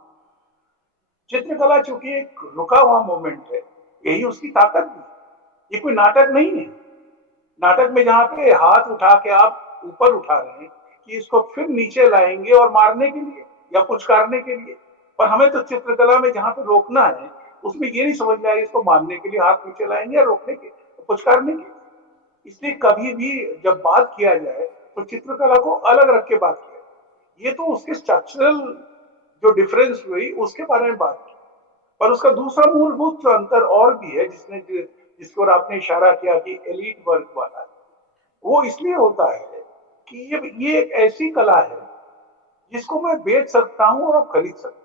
चित्रकला चूंकि एक रुका हुआ मोमेंट है, यही उसकी ताकत भी है। ये कोई नाटक नहीं है। नाटक में जहां पे हाथ उठा के आप ऊपर उठा रहे हैं कि इसको फिर नीचे लाएंगे और मारने के लिए या पुचकारने के लिए, पर हमें तो चित्रकला में जहां पे रोकना है उसमें ये नहीं समझ में आया इसको मारने के लिए हाथ नीचे लाएंगे या रोकने के, पुचकारने के। इसलिए कभी भी जब बात किया जाए तो चित्रकला को अलग रख के बात किया। ये तो उसके स्ट्रक्चरल जो डिफरेंस हुई उसके बारे में बात की, पर उसका दूसरा मूलभूत जो अंतर और भी है जिसको आपने इशारा किया कि एलीट वर्ग वाला, वो इसलिए होता है कि ये एक ऐसी कला है जिसको मैं बेच सकता हूं और आप खरीद सकते हैं।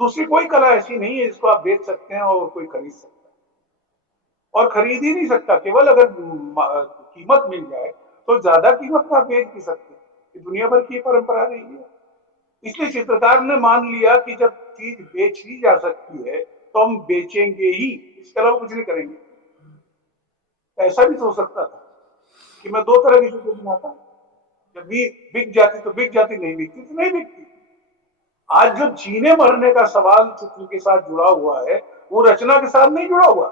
दूसरी कोई कला ऐसी नहीं है जिसको आप बेच सकते हैं और कोई खरीद सकता है, और खरीद ही नहीं सकता। केवल अगर कीमत मिल जाए तो ज्यादा कीमत का आप बेच भी सकते हैं। ये दुनिया भर की परंपरा रही है। इसलिए चित्रकार ने मान लिया कि जब चीज बेच ही जा सकती है तो हम बेचेंगे ही, इसके अलावा कुछ नहीं करेंगे। ऐसा भी हो सकता था कि मैं दो तरह की चित्र बनाता, जब भी बिक जाती तो बिक जाती, नहीं बिकती तो नहीं बिकती। आज जो जीने मरने का सवाल चित्र के साथ जुड़ा हुआ है वो रचना के साथ नहीं जुड़ा हुआ,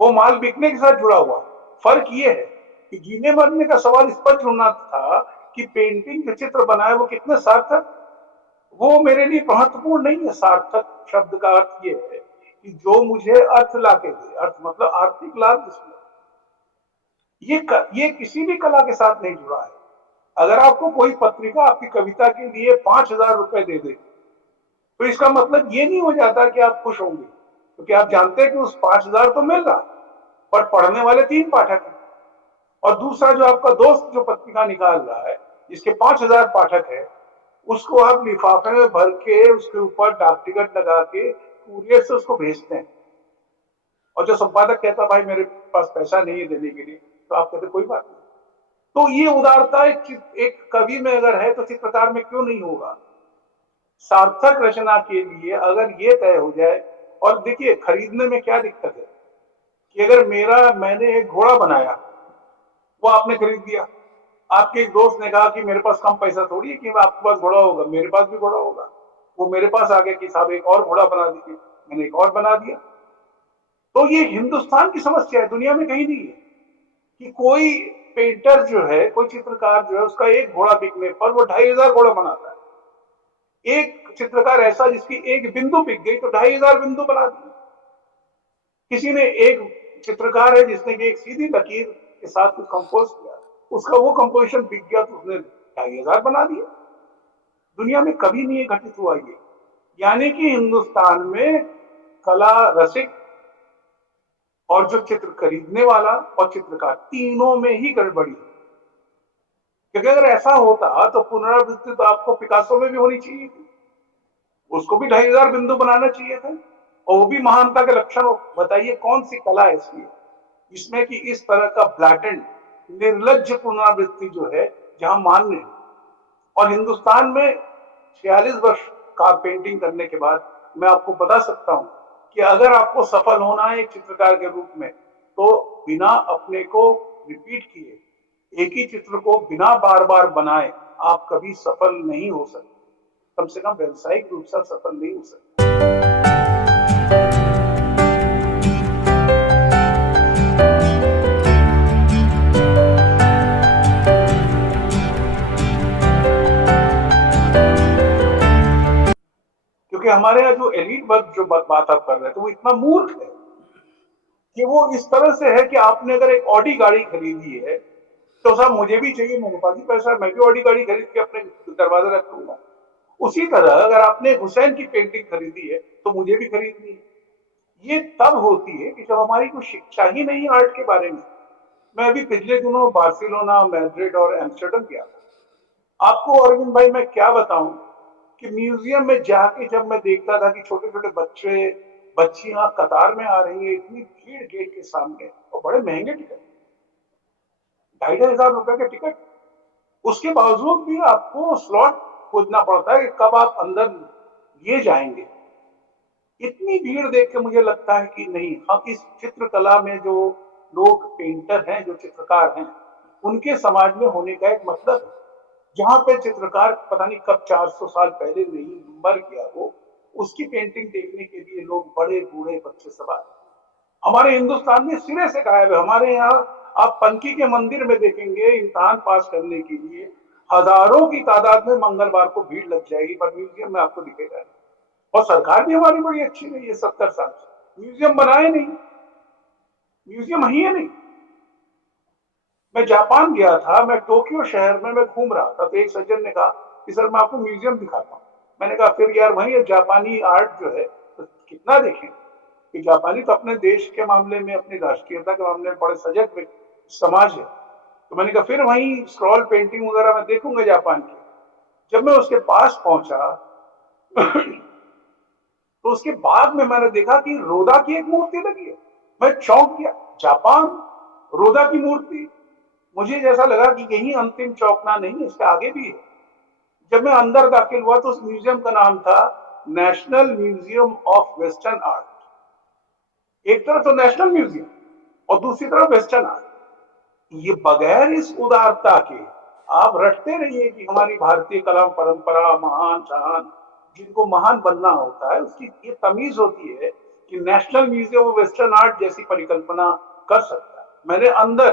वो माल बिकने के साथ जुड़ा हुआ। फर्क ये है कि जीने मरने का सवाल इस पर जुड़ना था कि पेंटिंग जो चित्र बनाए वो कितने सार्थक, वो मेरे लिए महत्वपूर्ण नहीं है। सार्थक शब्द का अर्थ ये है कि जो मुझे अर्थ लाके दे, अर्थ मतलब आर्थिक लाभ जिसमें, ये किसी भी कला के साथ नहीं जुड़ा है। अगर आपको कोई पत्रिका आपकी कविता के लिए 5,000 रुपए दे दे तो इसका मतलब ये नहीं हो जाता कि आप खुश होंगे, क्योंकि आप जानते हैं कि उस 5,000 तो मिल रहा, पर पढ़ने वाले 3 पाठक हैं। और दूसरा जो आपका दोस्त जो पत्रिका निकाल रहा है जिसके 5,000 पाठक है, उसको आप लिफाफे में भर के उसके ऊपर डाक टिकट लगा के कुरियर से उसको भेजते हैं, और जो संपादक कहता भाई मेरे पास पैसा नहीं है देने के लिए, तो आप कहते कोई बात नहीं। तो ये उदारता एक कवि में अगर है तो चित्रकार में क्यों नहीं होगा। सार्थक रचना के लिए अगर ये तय हो जाए, और देखिए खरीदने में क्या दिक्कत है कि अगर मैंने एक घोड़ा बनाया, वो आपने खरीद दिया, आपके एक दोस्त ने कहा कि मेरे पास कम पैसा थोड़ी है कि आपके पास घोड़ा होगा, मेरे पास भी घोड़ा होगा, वो मेरे पास आ गया कि साहब एक और घोड़ा बना दीजिए, मैंने एक और बना दिया। तो ये हिंदुस्तान की समस्या है, दुनिया में कहीं नहीं है कि कोई पेंटर जो है, कोई चित्रकार जो है, उसका एक घोड़ा बिकने पर वो 2,500 घोड़ा बनाता है। एक चित्रकार ऐसा जिसकी एक बिंदु बिक गई तो 2,500 बिंदु बना दी। किसी ने एक चित्रकार है जिसने एक सीधी लकीर के साथ कुछ कंपोज किया, उसका वो कंपोजिशन बिक गया तो उसने 2,500 बना दिया। दुनिया में कभी नहीं घटित हुआ ये। यानी कि हिंदुस्तान में कला रसिक और जो चित्र खरीदने वाला और चित्रकार, तीनों में ही गड़बड़ी है। क्योंकि अगर ऐसा होता तो पुनरावृत्ति तो आपको पिकासो में भी होनी चाहिए थी, उसको भी 2,500 बिंदु बनाना चाहिए थे, और वो भी महानता के लक्षण हो। बताइए कौन सी कला ऐसी है जिसमें कि इस तरह का ब्लैटेंट निर्लज्ज पुनरावृत्ति जो है जहां मान्य है। और हिंदुस्तान में 46 वर्ष कार पेंटिंग करने के बाद मैं आपको बता सकता हूं कि अगर आपको सफल होना है एक चित्रकार के रूप में, तो बिना अपने को रिपीट किए एक ही चित्र को बिना बार बार बनाए आप कभी सफल नहीं हो सकते, कम से कम व्यवसायिक रूप से सफल नहीं हो सकते। क्योंकि हमारे यहाँ जो एलीट वर्ग जो बात आप कर रहे थे वो इतना मूर्ख है कि वो इस तरह से है कि आपने अगर एक ऑडी गाड़ी खरीदी है तो साहब मुझे भी चाहिए, मेरे पास भी पैसा, मैं भी ऑडी गाड़ी खरीद के अपने दरवाजे रख लूंगा। उसी तरह अगर आपने हुसैन की पेंटिंग खरीदी है तो मुझे भी खरीदनी है। ये तब होती है कि जब हमारी कोई शिक्षा ही नहीं आर्ट के बारे में। मैं अभी पिछले दिनों बार्सिलोना, मैड्रिड और एम्स्टर्डम गया। आपको अरविंद भाई मैं क्या बताऊं कि म्यूजियम में जाके जब मैं देखता था कि छोटे छोटे बच्चे बच्चियां कतार में आ रही है, इतनी भीड़ गेट के सामने, और बड़े महंगे टिकट, 2,500 रुपए के टिकट, उसके बावजूद भी आपको स्लॉट खोजना पड़ता है कि कब आप अंदर लिए जाएंगे। इतनी भीड़ देख के मुझे लगता है कि नहीं, हम इस चित्रकला में जो लोग पेंटर हैं, जो चित्रकार हैं, उनके समाज में होने का एक मतलब है। जहां पे चित्रकार पता नहीं कब 400 साल पहले नहीं मर गया वो, उसकी पेंटिंग देखने के लिए लोग बड़े बूढ़े बच्चे सब आते हैं। हमारे हिंदुस्तान में सिरे से गायब है। हमारे यहाँ आप पनकी के मंदिर में देखेंगे, इम्तिहान पास करने के लिए हजारों की तादाद में मंगलवार को भीड़ लग जाएगी, पर म्यूजियम में आपको दिखेगा नहीं। और सरकार भी हमारी बड़ी अच्छी रही है 70 साल से, म्यूजियम बनाए नहीं, म्यूजियम ही है नहीं। मैं जापान गया था, मैं टोक्यो शहर में मैं घूम रहा था, तो एक सज्जन ने कहा कि सर मैं आपको म्यूजियम दिखाता हूँ। मैंने कहा फिर यार वही जापानी आर्ट जो है तो कितना देखें, कि जापानी तो अपने देश के मामले में, अपनी राष्ट्रीयता के मामले में बड़े सजग समाज है। तो मैंने कहा फिर वही स्क्रॉल पेंटिंग वगैरह मैं देखूंगा जापान की। जब मैं उसके पास पहुंचा तो उसके बाद में मैंने देखा कि रोदा की एक मूर्ति लगी है। मैं चौंक गया, जापान, रोदा की मूर्ति। मुझे जैसा लगा कि यही अंतिम चौंकना नहीं, इसके आगे भी है। जब मैं अंदर दाखिल हुआ तो उस म्यूजियम का नाम था national museum of western art. एक तरफ तो नेशनल म्यूजियम और दूसरी तरफ वेस्टर्न आर्ट। ये बगैर इस उदारता के आप रटते रहिए कि हमारी भारतीय कला परंपरा महान शान, जिनको महान बनना होता है उसकी ये तमीज होती है कि national museum of western art जैसी परिकल्पना कर सकता है। मैंने अंदर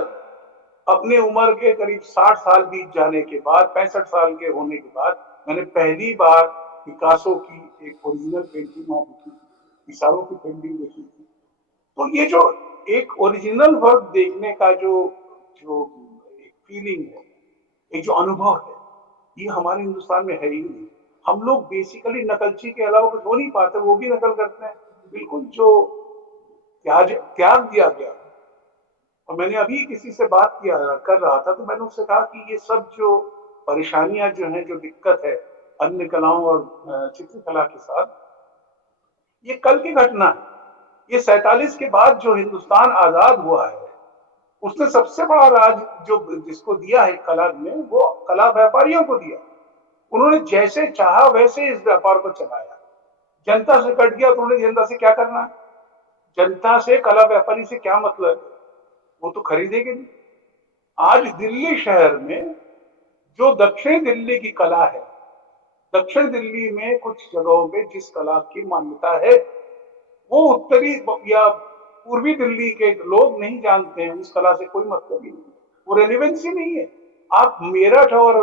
अपने उम्र के करीब 60 साल बीत जाने के बाद, 65 साल के होने के बाद, मैंने पहली बार पिकासो की एक ओरिजिनल पेंटिंग वहां देखी थी, पिसारो की पेंटिंग देखी थी। तो ये जो एक ओरिजिनल वर्क देखने का जो जो एक फीलिंग है, एक जो अनुभव है, ये हमारे हिंदुस्तान में है ही नहीं। हम लोग बेसिकली नकलची के अलावा कुछ हो नहीं पाते, वो भी नकल करते हैं। बिल्कुल जो त्याग दिया गया। और मैंने अभी किसी से बात कर रहा था, तो मैंने उससे कहा कि ये सब जो परेशानियां जो हैं, जो दिक्कत है अन्य कलाओं और चित्रकला के साथ, ये कल की घटना है। ये 47 के बाद जो हिंदुस्तान आजाद हुआ है, उसने सबसे बड़ा राज जो जिसको दिया है कला में, वो कला व्यापारियों को दिया। उन्होंने जैसे चाहा वैसे इस व्यापार को चलाया। जनता से कट गया तो उन्होंने जनता से क्या करना है, जनता से कला व्यापारी से क्या मतलब, वो तो खरीदेंगे नहीं। आज दिल्ली शहर में जो दक्षिण दिल्ली की कला है, दक्षिण दिल्ली में कुछ जगहों पे जिस कला की मान्यता है, वो उत्तरी या पूर्वी दिल्ली के लोग नहीं जानते हैं। उस कला से कोई मतलब ही नहीं, वो रेलिवेंस ही नहीं है। आप मेरठ और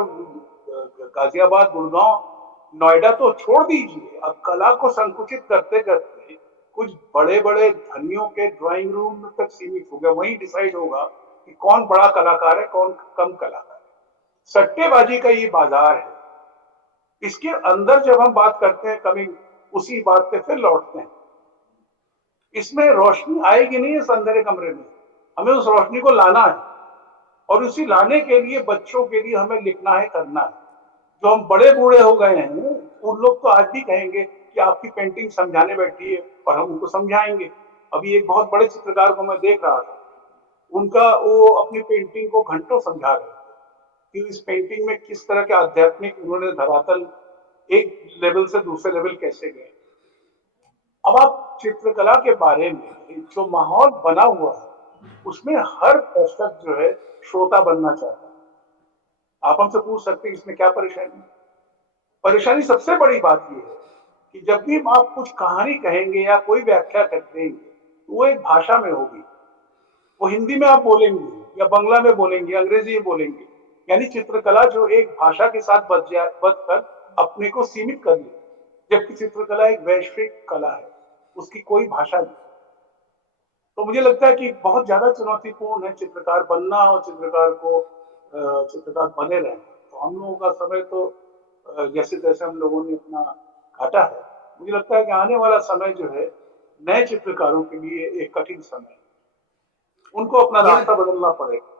गाजियाबाद, गुड़गांव, नोएडा तो छोड़ दीजिए, अब कला को संकुचित करते करते कुछ बड़े बड़े धनियों के ड्राइंग रूम तक सीमित हो गया। वहीं डिसाइड होगा कि कौन बड़ा कलाकार है, कौन कम कलाकार है। सट्टेबाजी का ये बाजार है। इसके अंदर जब हम बात करते हैं, कभी उसी बात पे फिर लौटते हैं। इसमें रोशनी आएगी नहीं इस अंधेरे कमरे में, हमें उस रोशनी को लाना है। और उसी लाने के लिए बच्चों के लिए हमें लिखना है, करना है। जो हम बड़े बूढ़े हो गए हैं, उन लोग तो आज भी कहेंगे कि आपकी पेंटिंग समझाने बैठी है, और हम उनको समझाएंगे। अभी एक बहुत बड़े चित्रकार को मैं देख रहा था, उनका वो अपनी पेंटिंग को घंटों समझा रहे थे कि इस पेंटिंग में किस तरह के आध्यात्मिक उन्होंने धरातल एक लेवल से दूसरे लेवल कैसे गए। अब आप चित्रकला के बारे में जो माहौल बना हुआ है, उसमें हर दर्शक जो है श्रोता बनना चाहता है। आप हमसे पूछ सकते हैं इसमें क्या परेशानी है। परेशानी सबसे बड़ी बात यह है कि जब भी आप कुछ कहानी कहेंगे या कोई व्याख्या करते हैं, तो वो एक भाषा में होगी। वो हिंदी में आप बोलेंगे या बांग्ला में बोलेंगे, अंग्रेजी में बोलेंगे। यानी चित्रकला जो एक भाषा के साथ बचकर अपने को सीमित कर ले, जबकि चित्रकला एक वैश्विक कला है, उसकी कोई भाषा नहीं। तो मुझे लगता है कि बहुत ज्यादा चुनौतीपूर्ण है चित्रकार बनना और चित्रकार बने रहना। तो हम लोगों का समय तो जैसे तैसे हम लोगों ने अपना काटा है। मुझे लगता है कि आने वाला समय जो है नए चित्रकारों के लिए एक कठिन समय है, उनको अपना रास्ता बदलना पड़ेगा।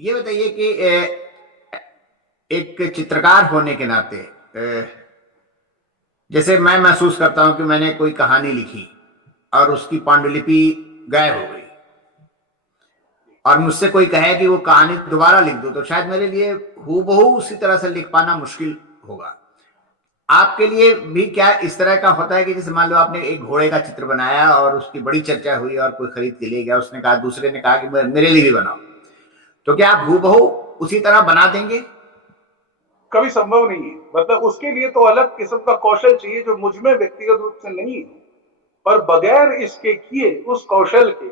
ये बताइए कि एक चित्रकार होने के नाते जैसे मैं महसूस करता हूं कि मैंने कोई कहानी लिखी और उसकी पांडुलिपि गायब हो गई, और मुझसे कोई कहे कि वो कहानी दोबारा लिख दो, तो शायद मेरे लिए हूबहू उसी तरह से लिख पाना मुश्किल होगा। आपके लिए भी क्या इस तरह का होता है कि जैसे मान लो आपने एक घोड़े का चित्र बनाया और उसकी बड़ी चर्चा हुई और कोई खरीद के ले गया, उसने कहा, दूसरे ने कहा कि मेरे लिए भी बनाओ, तो क्या आप हूबहू उसी तरह बना देंगे? कभी संभव नहीं है। मतलब उसके लिए तो अलग किस्म का कौशल चाहिए जो मुझ में व्यक्तिगत रूप से नहीं है। पर बगैर इसके किए उस कौशल के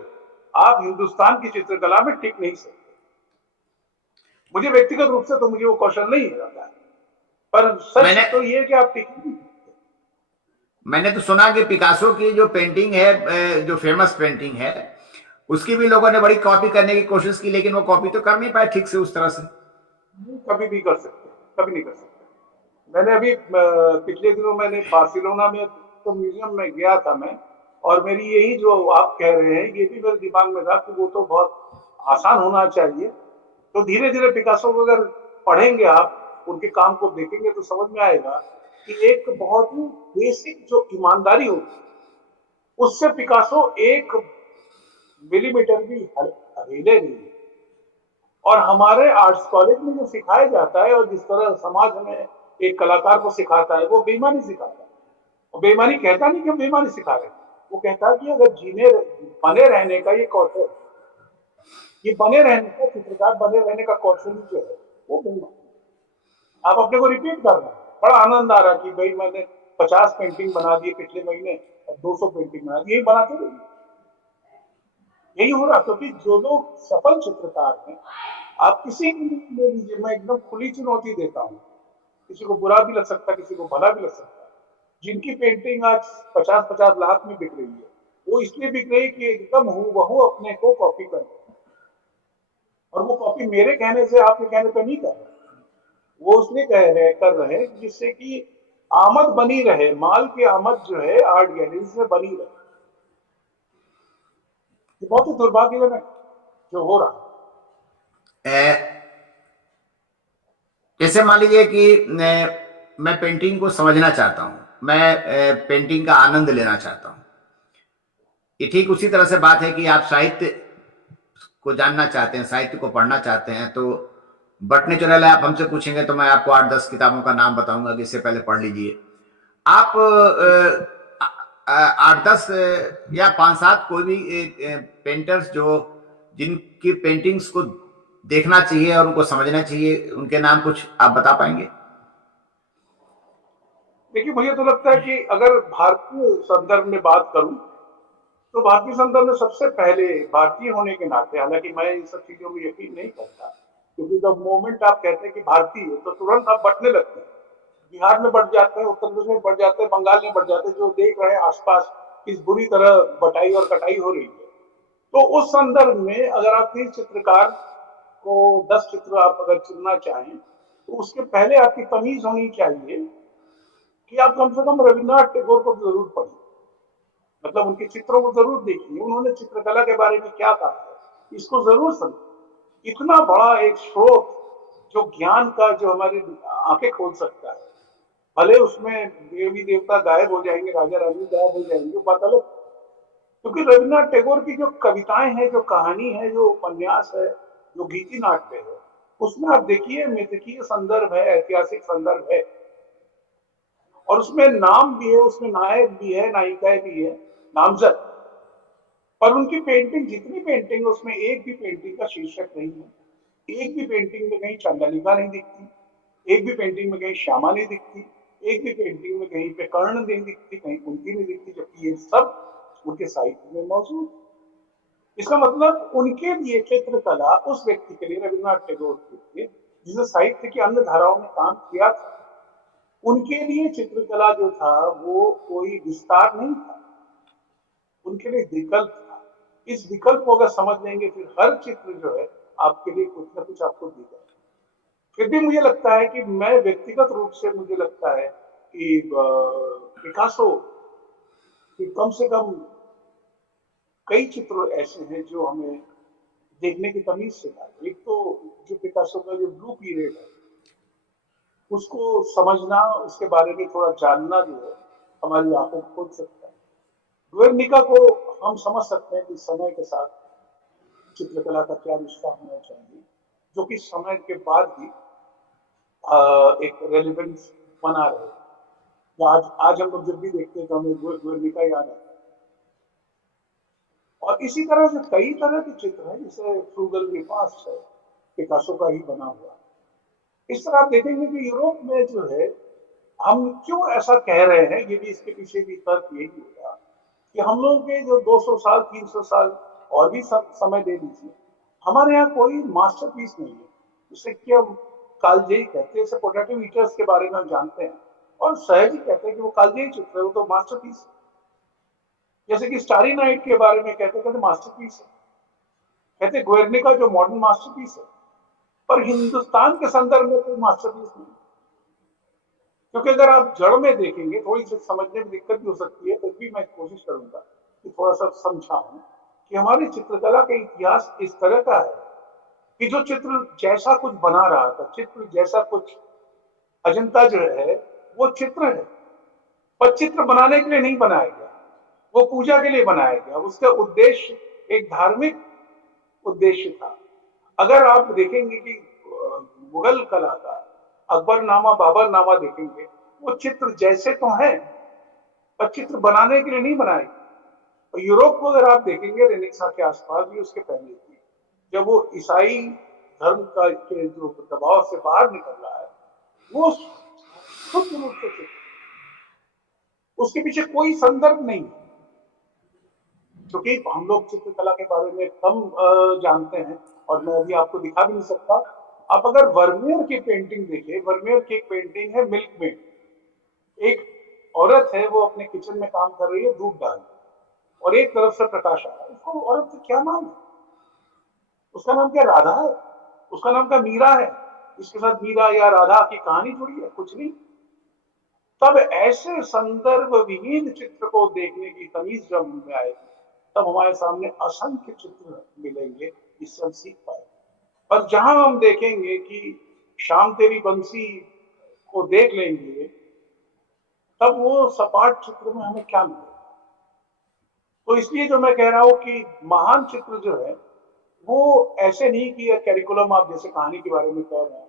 आप हिंदुस्तान की चित्रकला में टिक नहीं सकते। मुझे व्यक्तिगत रूप से तो मुझे वो कौशल नहीं आता है, पर सच मैंने तो ये है कि आप टिक नहीं। मैंने तो सुना कि पिकासो की जो पेंटिंग है, जो फेमस पेंटिंग है, उसकी भी लोगों ने बड़ी कॉपी करने की कोशिश की, लेकिन वो कॉपी तो कर नहीं पाए ठीक से उस तरह से। कभी भी कर सकते, कभी नहीं कर सकते। मैंने अभी पिछले दिनों मैंने बार्सिलोना में तो म्यूजियम में गया था मैं, और मेरी यही जो आप कह रहे हैं ये भी मेरे दिमाग में था कि वो तो बहुत आसान होना चाहिए। तो धीरे धीरे पिकासो को अगर पढ़ेंगे आप, उनके काम को देखेंगे तो समझ में आएगा कि एक बहुत ही बेसिक जो ईमानदारी होती है उससे पिकासो एक मिलीमीटर भी हिले नहीं। और हमारे आर्ट्स कॉलेज में जो सिखाया जाता है और जिस तरह समाज हमें एक कलाकार को सिखाता है वो बेईमानी सिखाता है। और बेईमानी कहता नहीं कि बेईमानी सिखा रहे हैं, वो कहता है कि अगर जीने बने रहने का ये कौशल, ये बने रहने का चित्रकार बने रहने का कौशल जो है वो बेईमानी। आप अपने को रिपीट कर रहे हैं, बड़ा आनंद आ रहा है कि भाई मैंने 50 पेंटिंग बना दी पिछले महीने और 200 पेंटिंग बना दी, यही बनाते रहिए। यही हो रहा, क्योंकि जो लोग सफल चित्रकार हैं, आप किसी को भी ले लीजिए, मैं एकदम खुली चुनौती देता हूँ, किसी को बुरा भी लग सकता है, किसी को भला भी लग सकता है, जिनकी पेंटिंग आज 50-50 लाख में बिक रही है, वो इसलिए बिक रही है कि एकदम हूबहू अपने को कॉपी कर रहे हैं। और वो कॉपी मेरे कहने से आपके कहने पर नहीं कर रहे, वो उसने कह रहे कर रहे हैं जिससे कि आमद बनी रहे, माल की आमद जो है आर्ट गैलरीज में बनी रहे। ये बहुत ही दुर्भाग्यजनक जो हो रहा है। जैसे मान लीजिए कि मैं पेंटिंग को समझना चाहता हूँ, मैं पेंटिंग का आनंद लेना चाहता हूँ। ये ठीक उसी तरह से बात है कि आप साहित्य को जानना चाहते हैं, साहित्य को पढ़ना चाहते हैं, तो बट नेचुरल है, आप हमसे पूछेंगे तो मैं आपको 8-10 किताबों का नाम बताऊंगा कि इससे पहले पढ़ लीजिए। आप 8-10 या 5-7 कोई भी पेंटर्स जो जिनकी पेंटिंग्स को देखना चाहिए और उनको समझना चाहिए, उनके नाम कुछ आप बता पाएंगे? देखिए मुझे तो लगता है कि अगर भारतीय संदर्भ में बात करूं तो भारतीय संदर्भ में सबसे पहले भारतीय होने के नाते, हालांकि मैं इन सब चीजों में यकीन नहीं करता, क्योंकि जब मोमेंट आप कहते हैं कि भारतीय तो तुरंत आप बंटने लगते हैं। बिहार में बढ़ जाते हैं, उत्तर प्रदेश में बढ़ जाते हैं, बंगाल में बढ़ जाते हैं, जो देख रहे हैं आसपास किस बुरी तरह बटाई और कटाई हो रही है। तो उस संदर्भ में अगर आप 30 चित्रकार को 10 चित्र आप अगर चुनना चाहें तो उसके पहले आपकी तमीज होनी चाहिए कि आप कम से कम रविन्द्रनाथ टैगोर को जरूर पढ़िए। मतलब उनके चित्रों को जरूर देखिए, उन्होंने चित्रकला के बारे में क्या कहा है इसको जरूर समझिए। इतना बड़ा एक स्रोत जो ज्ञान का, जो हमारी आंखें खोल सकता है, भले उसमें देवी देवता गायब हो जाएंगे, राजा रानी गायब हो जाएंगे, बात अलग। क्योंकि रविन्द्रनाथ टैगोर की जो कविताएं हैं, जो कहानी है, जो उपन्यास है, जो गीति नाट्य है, उसमें आप देखिए मिथकीय संदर्भ है, ऐतिहासिक संदर्भ है, और उसमें नाम भी है, उसमें नायक भी है, नायिकाएं भी है, नामजद। पर उनकी पेंटिंग, जितनी पेंटिंग है उसमें एक भी पेंटिंग का शीर्षक नहीं है, एक भी पेंटिंग में कहीं चंद्रलिका नहीं दिखती, एक भी पेंटिंग में कहीं श्यामा नहीं दिखती, एक भी पेंटिंग में कहीं पे कर्ण नहीं दिखती, कहीं कुंती नहीं दिखती, जबकि ये सब उनके साहित्य में मौजूद। इसका मतलब उनके लिए चित्रकला उस व्यक्ति के लिए, रविन्द्रनाथ टैगोर के लिए जिसने साहित्य की अन्य धाराओं में काम किया था, उनके लिए चित्रकला जो था वो कोई विस्तार नहीं था, उनके लिए विकल्प था। इस विकल्प को अगर समझ लेंगे फिर हर चित्र जो है आपके लिए कुछ ना कुछ आपको देगा। फिर भी मुझे लगता है कि मैं व्यक्तिगत रूप से, मुझे लगता है कि पिकासो कि कम से कम कई चित्र ऐसे हैं जो हमें देखने की तमीज सिखाते। एक तो जो पिकासो का जो ब्लू पीरियड है उसको समझना, उसके बारे में थोड़ा जानना जो है हमारी आंखों को खोल सकता है। गुएर्निका को हम समझ सकते हैं कि समय के साथ चित्रकला का क्या रिश्ता होना चाहिए, जो कि समय के बाद भी एक रेलिवेंस बना रहे। आज हम लोग जब भी देखते हैं तो हमें गुर्निका याद आता है। और इसी तरह से कई तरह के चित्र हैं, जैसे फ्रूगल रिपास्ट है, पिकासो का ही बना हुआ। इस तरह आप देखेंगे कि यूरोप में जो है, हम क्यों ऐसा कह रहे हैं, ये भी इसके पीछे भी तर्क यही होगा कि हम लोगों के जो 200 साल 300 साल और भी समय दे दीजिए, हमारे यहाँ कोई मास्टरपीस नहीं है जिससे कि हम कालजयी कहते हैं। जैसे पोटैटो ईटर्स के बारे में हम जानते हैं और सहज ही कहते हैं कि वो कालजयी चित्र है, वो तो मास्टरपीस है। जैसे कि स्टारी नाइट के बारे में कहते मास्टरपीस है, कहते गुएर्निका जो मॉडर्न मास्टरपीस है। पर हिंदुस्तान के संदर्भ में कोई मास्टरपीस नहीं, क्योंकि अगर आप जड़ में देखेंगे, थोड़ी सी समझने में दिक्कत भी हो सकती है, फिर भी मैं कोशिश करूंगा कि थोड़ा सा समझाऊं कि हमारी चित्रकला का इतिहास इस तरह का है कि जो चित्र जैसा कुछ बना रहा था, चित्र जैसा कुछ अजंता जो है वो चित्र है, पर चित्र बनाने के लिए नहीं बनाया गया, वो पूजा के लिए बनाया गया। उसका उद्देश्य एक धार्मिक उद्देश्य था। अगर आप देखेंगे कि मुगल कला का अकबरनामा बाबरनामा देखेंगे, वो चित्र जैसे तो हैं पर चित्र बनाने के लिए नहीं बनाए। और यूरोप को अगर आप देखेंगे रेनेसां के आसपास भी, उसके पहले भी, जब वो ईसाई धर्म का के जो दबाव से बाहर निकल रहा है, वो शुद्ध रूप से चित्र, उसके पीछे कोई संदर्भ नहीं। क्योंकि हम लोग चित्रकला के बारे में कम जानते हैं और मैं अभी आपको दिखा भी नहीं सकता। आप अगर वर्मियर की पेंटिंग देखें, वर्मियर की एक पेंटिंग है मिल्कमेड, एक औरत है, वो अपने किचन में काम कर रही है दूध डाल, और एक तरफ से प्रकाश आ रहा है। उसको औरत का क्या नाम है? उसका नाम क्या राधा है? उसका नाम क्या मीरा है? इसके साथ मीरा या राधा की कहानी जुड़ी है? कुछ नहीं। तब ऐसे संदर्भ विहीन चित्र को देखने की तमीज जब हमें आएगी, तब हमारे सामने असंख्य चित्र मिलेंगे जिससे हम सीख पाए। पर जहां हम देखेंगे कि शाम तेरी बंसी को देख लेंगे, तब वो सपाट चित्र में हमें क्या मिलेगा? तो इसलिए जो मैं कह रहा हूं कि महान चित्र जो है वो ऐसे नहीं कि कैरिकुलम आप जैसे कहानी के बारे में कह रहे हैं,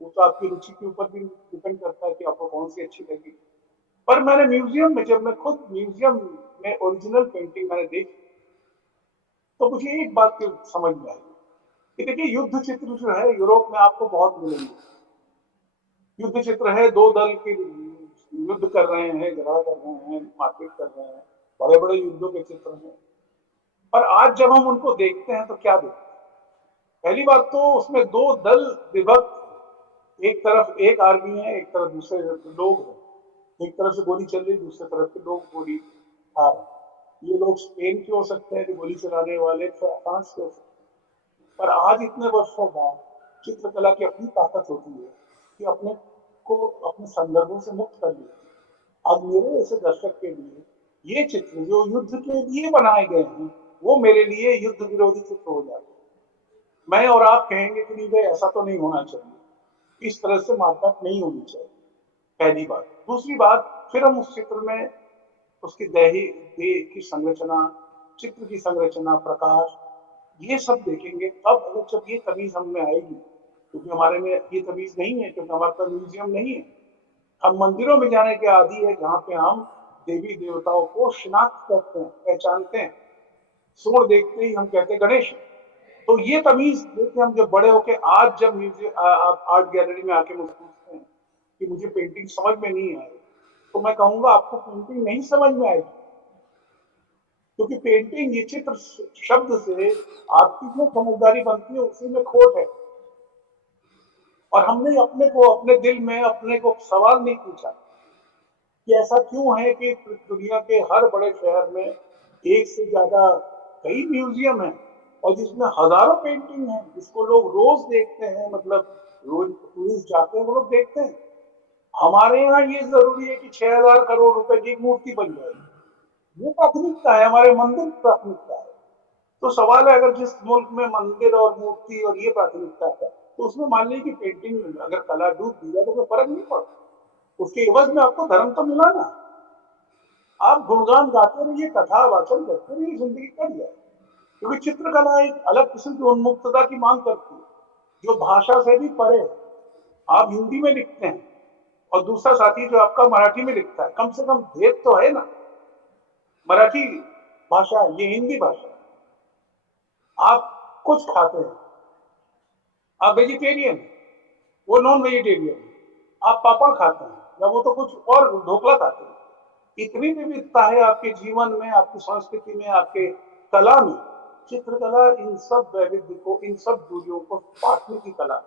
वो तो आपकी रुचि के ऊपर भी डिपेंड करता है कि आपको कौन सी अच्छी लगी। पर मैंने म्यूजियम में, जब मैं खुद म्यूजियम में ओरिजिनल पेंटिंग मैंने देखी, तो मुझे एक बात की समझ में आई कि देखिए, युद्ध चित्र जो है यूरोप में आपको बहुत मिलेंगे। युद्ध चित्र है, दो दल के युद्ध कर रहे हैं, झगड़ा कर रहे हैं, मारपीट कर रहे हैं, बड़े बड़े युद्धों के चित्र हैं। पर आज जब हम उनको देखते हैं तो क्या देखते हैं? पहली बात तो उसमें दो दल विभक्त, एक तरफ एक आर्मी है, एक तरफ दूसरे लोग हैं। एक तरफ से गोली चल रही, दूसरी तरफ के लोग गोली खा रहे। ये लोग स्पेन के हो सकते हैं जो गोली चलाने वाले, फ्रांस के हो सकते हैं। पर आज इतने वर्षों बाद चित्रकला की अपनी ताकत होती है कि अपने को अपने संदर्भों से मुक्त कर लेती है। अब मेरे ऐसे दर्शक के लिए ये चित्र जो युद्ध के लिए बनाए गए हैं, वो मेरे लिए युद्ध विरोधी चित्र हो जाते हैं। मैं और आप कहेंगे कि नहीं भाई, ऐसा तो नहीं होना चाहिए, इस तरह से मारकाट नहीं होनी चाहिए, पहली बात। दूसरी बात, फिर हम उस चित्र में उसकी देह की संरचना, चित्र की संरचना, प्रकाश, ये सब देखेंगे। तब जब ये तमीज हम में आएगी, क्योंकि हमारे में ये तमीज नहीं है, क्योंकि हमारे पास म्यूजियम नहीं है। हम मंदिरों में जाने के आदी है, जहाँ पे हम देवी देवताओं को शिनाख्त करते हैं, पहचानते हैं। सूर्य देखते ही हम कहते हैं गणेश। तो ये तमीज देखते हम जब बड़े होके, आज जब म्यूजियम आर्ट गैलरी में आके मुझे पूछते हैं कि मुझे पेंटिंग समझ में नहीं आई, तो मैं कहूंगा आपको पेंटिंग नहीं समझ में आएगी, क्योंकि पेंटिंग, ये चित्र शब्द से आपकी जो समझदारी बनती है उसी में खोट है। और हमने अपने को, अपने दिल में अपने को सवाल नहीं पूछा कि ऐसा क्यों है कि दुनिया के हर बड़े शहर में एक से ज्यादा कई म्यूजियम हैं और जिसमें हजारों पेंटिंग हैं, जिसको लोग रोज देखते हैं, मतलब रोज टूरिस्ट जाते हैं, वो लोग देखते हैं। हमारे यहाँ ये जरूरी है कि 6,000 करोड़ रुपए की मूर्ति बन जाएगी, वो प्राथमिकता है, हमारे मंदिर प्राथमिकता है। तो सवाल है, अगर जिस मुल्क में मंदिर और मूर्ति और ये प्राथमिकता है, तो उसमें मान लीजिए कि पेंटिंग अगर कला डूब दी जाए तो कोई फर्क नहीं पड़ता, उसके एवज में आपको धर्म तो मिला ना। आप गुणगान गाते रहिए, कथा वाचन करते रहिए, जिंदगी कट जाए। क्योंकि चित्रकला एक अलग किस्म की उन्मुक्तता की मांग करती है, जो भाषा से भी परे है। आप हिंदी में लिखते हैं और दूसरा साथी जो आपका मराठी में लिखता है, कम से कम भेद तो है ना। मराठी भाषा, ये हिंदी भाषा, आप कुछ खाते हैं, आप वेजिटेरियन हैं, वो नॉन वेजिटेरियन है, आप पापड़ खाते हैं या वो तो कुछ और ढोकला खाते हैं। इतनी विविधता है आपके जीवन में, आपकी संस्कृति में, आपके कला में। चित्रकला इन सब वैविध्य को, इन सब दूरियों को पाटने की कला।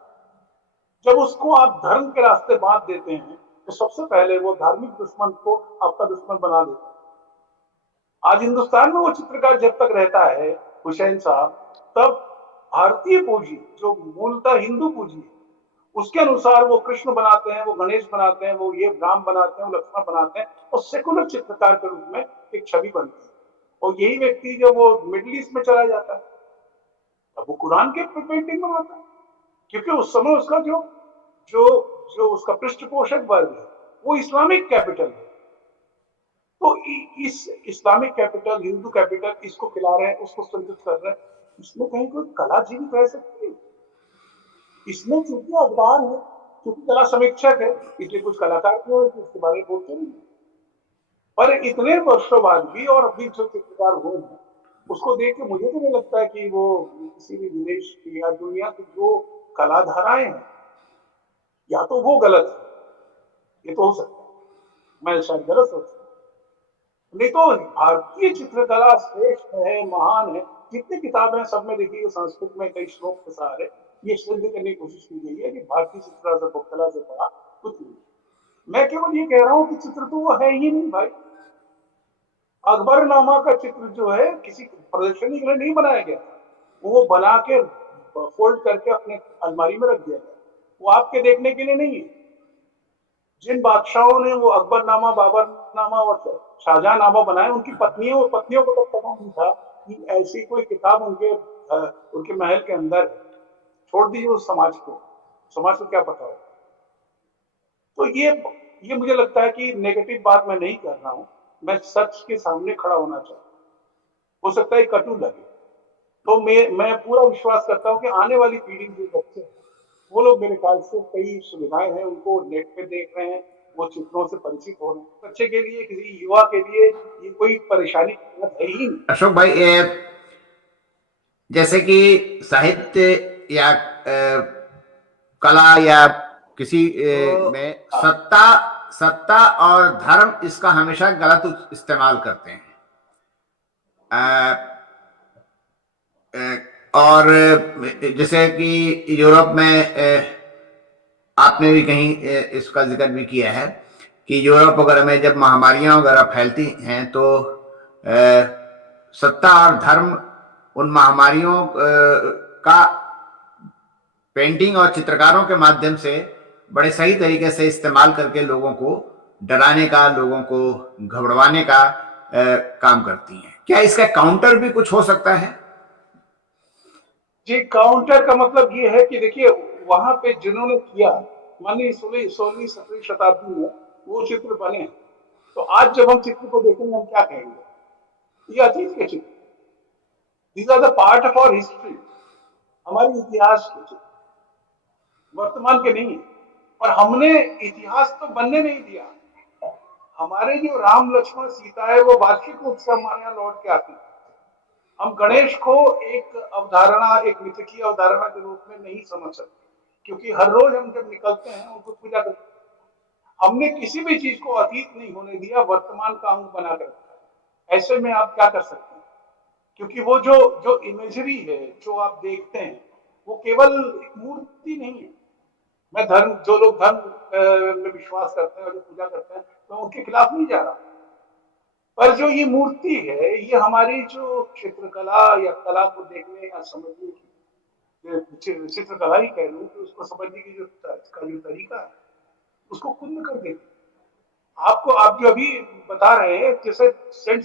जब उसको आप धर्म के रास्ते बांध देते हैं तो सबसे पहले वो धार्मिक दुश्मन को आपका दुश्मन बना देता है। आज हिंदुस्तान में वो चित्रकार जब तक रहता है, हुसैन साहब, तब भारतीय पूंजी जो मूलतः हिंदू पूंजी है, उसके अनुसार वो कृष्ण बनाते हैं, वो गणेश बनाते हैं, वो ये राम बनाते हैं, वो लक्ष्मण बनाते हैं, और सेकुलर चित्रकार के रूप में एक छवि बनती है। और यही व्यक्ति जब वो मिडिल ईस्ट में चला जाता है, तब वो कुरान के पेंटिंग बनाता है, क्योंकि उस समय उसका जो जो जो उसका पृष्ठपोषक वर्ग है वो इस्लामिक कैपिटल है। तो इस इस्लामिक कैपिटल, हिंदू कैपिटल, इसको खिला रहे हैं, उसको संतुष्ट कर रहे हैं, इसमें कहीं कोई कला जीवित रह सकती है? इसमें चूंकि अखबार है, क्योंकि कला समीक्षक है, इसलिए कुछ कलाकार जो है इसके बारे में बोलते नहीं। पर इतने वर्षों बाद भी और अभी जो चित्रकार हुए हैं, उसको देख के मुझे तो नहीं लगता है कि वो किसी भी विदेश की या दुनिया की जो कलाधाराएं हैं, या तो वो गलत है, ये तो हो सकता है, मैं शायद गलत सोचता हूँ। नहीं तो भारतीय चित्रकला श्रेष्ठ है, महान है। जितनी किताबें हैं सब में देखिए, संस्कृत में कई श्लोक के सहारे ये सिद्ध करने की कोशिश की गई है कि भारतीय चित्रकला से बड़ा कुछ नहीं। मैं केवल ये कह रहा हूँ कि चित्र तो वो है ही नहीं भाई। अकबरनामा का चित्र जो है किसी प्रदर्शनी के लिए नहीं बनाया गया, वो बना के फोल्ड करके अपने अलमारी में रख दिया गया, वो आपके देखने के लिए नहीं है। जिन बादशाहों ने वो अकबरनामा, बाबरनामा और शाहजहांनामा बनाए, उनकी पत्नियों को तो पता नहीं था कि ऐसी कोई किताब उनके महल के अंदर है। छोड़ दीजिए उस समाज को क्या पता हो। तो ये मुझे लगता है कि नेगेटिव बात मैं नहीं कर रहा हूं, मैं सच के सामने खड़ा होना चाहता हूं। हो सकता है कटु लगे, तो मैं पूरा विश्वास करता हूं कि आने वाली पीढ़ी जो बच्चे हैं, वो लोग मेरे ख्याल से कई सुविधाएं हैं, उनको नेट पे देख रहे हैं, वो चित्रों से परिचित हो रहे हैं। बच्चे के लिए, किसी युवा के लिए ये कोई परेशानी है ही नहीं। अशोक भाई, जैसे कि साहित्य या कला या किसी तो में हाँ, सत्ता और धर्म इसका हमेशा गलत इस्तेमाल करते हैं। और जैसे कि यूरोप में आपने भी कहीं इसका जिक्र भी किया है कि यूरोप वगैरह में जब महामारियां वगैरह फैलती हैं तो सत्ता और धर्म उन महामारियों का पेंटिंग और चित्रकारों के माध्यम से बड़े सही तरीके से इस्तेमाल करके लोगों को डराने का, लोगों को घबराने का काम करती हैं। क्या इसका काउंटर भी कुछ हो सकता है? जी, काउंटर का मतलब ये है कि देखिए, वहां पे जिन्होंने किया, मानिए 16वीं 17वीं शताब्दी में वो चित्र बने, तो आज जब हम चित्र को देखेंगे हम क्या कहेंगे? ये अतीत के चित्र, these are the part of our history, हमारे इतिहास के चित्र, वर्तमान के नहीं है। और हमने इतिहास तो बनने नहीं दिया। हमारे जो राम लक्ष्मण सीता है वो वार्षिक उत्सव हमारे यहाँ लौट के आते हैं। हम गणेश को एक अवधारणा, एक मिथकीय अवधारणा के रूप में नहीं समझ सकते, क्योंकि हर रोज हम जब निकलते हैं उनको पूजा करते हैं। हमने किसी भी चीज को अतीत नहीं होने दिया, वर्तमान का अंग बना कर रखा है। ऐसे में आप क्या कर सकते हैं? क्योंकि वो जो इमेजरी है, जो आप देखते हैं, वो केवल एक मूर्ति नहीं है। जो लोग धर्म में विश्वास करते हैं और जो पूजा करते हैं, मैं उनके खिलाफ नहीं जा रहा, पर जो ये मूर्ति है, ये हमारी जो चित्रकला या कला को देखने या समझने की, चित्रकला ही कह लूं, तो उसको समझने की जो तरीका है, उसको कुंद कर देती। आप जो अभी बता रहे हैं, जैसे सेंट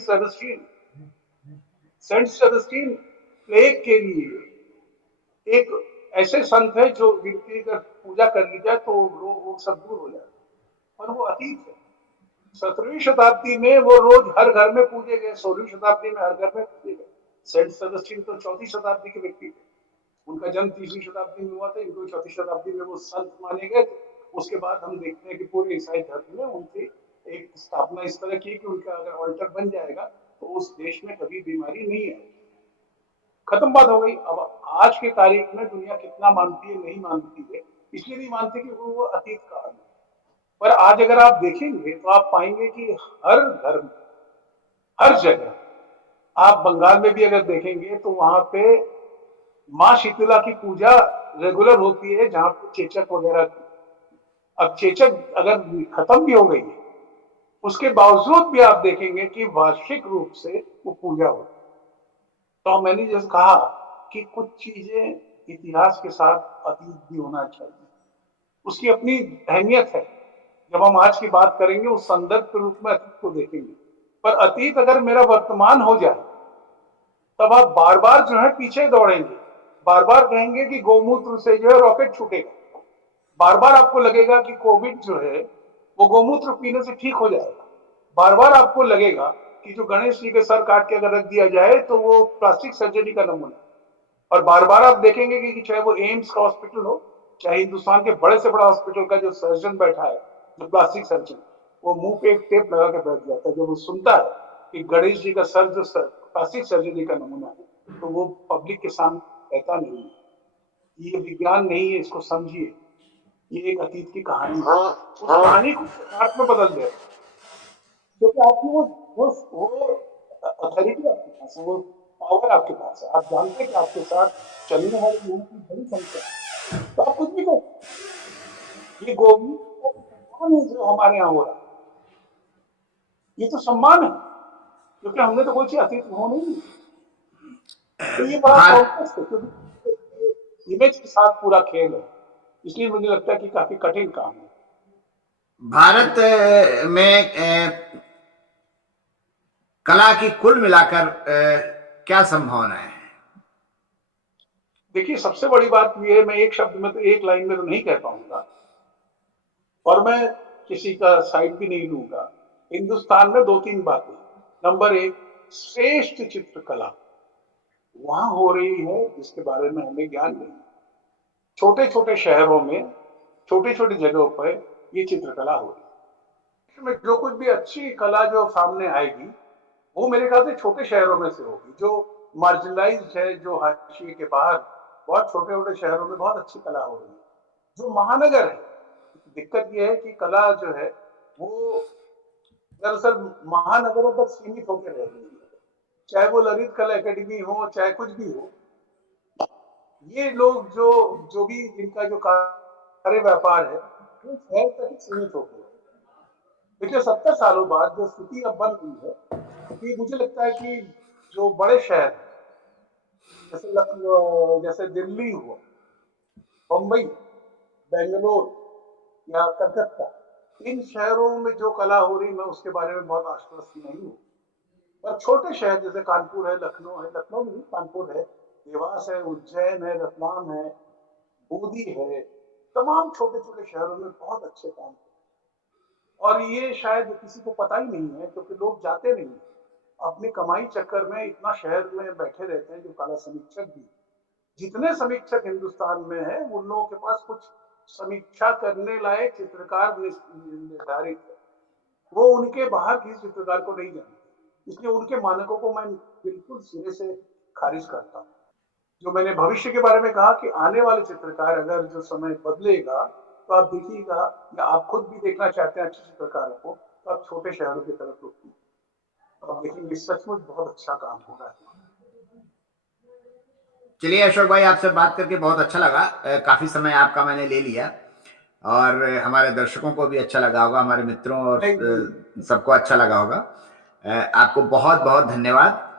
सेबेस्टियन प्लेग के लिए एक ऐसे संत है जो जिनकी अगर पूजा कर ली जाए तो वो सब दूर हो जाए, पर वो अतीत है। 17वीं शताब्दी में वो रोज हर घर में पूजे गए, 16वीं शताब्दी में हर घर में पूजे गए। सेंट सेबेस्टियन तो 4वीं शताब्दी के व्यक्ति थे, उनका जन्म 3वीं शताब्दी में हुआ था, इनको 4वीं शताब्दी में वो संत माने गए थे। उसके बाद हम देखते हैं कि पूरे ईसाई धर्म में उनकी एक स्थापना इस तरह की कि उनका अगर ऑल्टर बन जाएगा तो उस देश में कभी बीमारी नहीं आएगी। खत्म बात हो गई। अब आज के तारीख में दुनिया कितना मानती है नहीं मानती है, इसलिए नहीं मानती कि वो अतीत काल है। पर आज अगर आप देखेंगे तो आप पाएंगे कि हर धर्म, हर जगह, आप बंगाल में भी अगर देखेंगे तो वहां पे माँ शीतला की पूजा रेगुलर होती है, जहां पे चेचक वगैरह की। अब चेचक अगर खत्म भी हो गई है, उसके बावजूद भी आप देखेंगे कि वार्षिक रूप से वो पूजा होती है। तो मैंने जैसे कहा कि कुछ चीजें इतिहास के साथ अतीत भी होना चाहिए, उसकी अपनी अहमियत है। जब हम आज की बात करेंगे उस संदर्भ के रूप में अतीत को देखेंगे, पर अतीत अगर मेरा वर्तमान हो जाए तब आप बार बार जो है पीछे दौड़ेंगे, बार बार कहेंगे कि गौमूत्र से जो है रॉकेट छूटेगा, बार बार आपको लगेगा कि कोविड जो है वो गौमूत्र पीने से ठीक हो जाएगा, बार बार आपको लगेगा कि जो गणेश जी के सर काट के अगर रख दिया जाए तो वो प्लास्टिक सर्जरी का नमूना। और बार बार आप देखेंगे कि चाहे वो एम्स का हॉस्पिटल हो, चाहे हिंदुस्तान के बड़े से बड़ा हॉस्पिटल का जो सर्जन बैठा है, जो प्लास्टिक सर्जन, वो मुंह पे एक टेप लगा के बैठ जाता है। जब वो सुनता है कि गणेश जी का सर जो प्लास्टिक सर्जरी का नमूना है, तो वो पब्लिक के सामने कहता नहीं है। ये विज्ञान नहीं है, इसको समझिए, ये एक अतीत की कहानी है। उस कहानी को यथार्थ में बदल दे, क्योंकि आपकी वो अथॉरिटी आपके पास है, वो पावर आपके पास है। आप जानते हैं कि आपके साथ चलने वाले लोगों की बड़ी संख्या है, तो आप कुछ भी करो। ये गोविंद सम्मान है जो हमारे यहाँ हो रहा है, ये तो सम्मान है, क्योंकि हमने तो कोई चीज अतीत में होने नहीं दी। तो ये बड़ा कॉम्प्लेक्स है, क्योंकि इमेज के साथ पूरा खेल है, इसलिए मुझे लगता है कि काफी कठिन काम है। भारत में कला की कुल मिलाकर क्या संभावना है? देखिए, सबसे बड़ी बात ये है, मैं एक शब्द में तो एक लाइन में तो नहीं कह पाऊंगा, और मैं किसी का साइड भी नहीं लूंगा। हिंदुस्तान में दो तीन बातें। नंबर एक, श्रेष्ठ चित्रकला वहां हो रही है जिसके बारे में हमें ज्ञान नहीं। छोटे छोटे शहरों में, छोटी छोटी जगहों पर ये चित्रकला हो रही है। में जो कुछ भी अच्छी कला जो सामने आएगी वो मेरे ख्याल से छोटे शहरों में से होगी, जो मार्जिनलाइज्ड है, जो हाशिए के बाहर बहुत छोटे छोटे शहरों में बहुत अच्छी कला हो रही है। जो महानगर है, दिक्कत यह है कि कला जो है वो दरअसल महानगरों तक सीमित होकर रह गई है, चाहे वो ललित कला एकेडमी हो, चाहे कुछ भी हो। ये लोग जो जो भी इनका जो कार्य व्यापार है वो शहर तक ही सीमित हो गया। पिछले 70 सालों बाद जो स्थिति अब बन रही है कि मुझे लगता है कि जो बड़े शहर जैसे लखनऊ, जैसे दिल्ली हुआ, मुंबई, बेंगलोर या कलकत्ता, इन शहरों में जो कला हो रही, मैं उसके बारे में बहुत आश्वस्त नहीं हूँ। पर छोटे शहर जैसे कानपुर है, लखनऊ है, लखनऊ नहीं कानपुर है, देवास है, उज्जैन है, रतलाम है, बूंदी है, तमाम छोटे छोटे शहरों में बहुत अच्छे काम है। और ये शायद किसी को पता ही नहीं है, क्योंकि लोग जाते नहीं, अपनी कमाई चक्कर में इतना शहर में बैठे रहते हैं। जो कला समीक्षक भी, जितने समीक्षक हिंदुस्तान में है, उन लोगों के पास कुछ समीक्षा करने लायक चित्रकार निर्धारित है, वो उनके बाहर किसी चित्रकार को नहीं जानते। इसलिए उनके मानकों को मैं बिल्कुल सिरे से खारिज करता हूँ। जो मैंने भविष्य के बारे में कहा कि आने वाले चित्रकार अगर जो समय बदलेगा, तो आप देखिएगा, या आप खुद भी देखना चाहते हैं अच्छे चित्रकारों को, तो आप छोटे शहरों की तरफ रुकिए, तो आप देखेंगे सचमुच बहुत अच्छा काम हो रहा है। चलिए अशोक भाई, आपसे बात करके बहुत अच्छा लगा। काफी समय आपका मैंने ले लिया, और हमारे दर्शकों को भी अच्छा लगा होगा, हमारे मित्रों और सबको अच्छा लगा होगा। आपको बहुत बहुत धन्यवाद।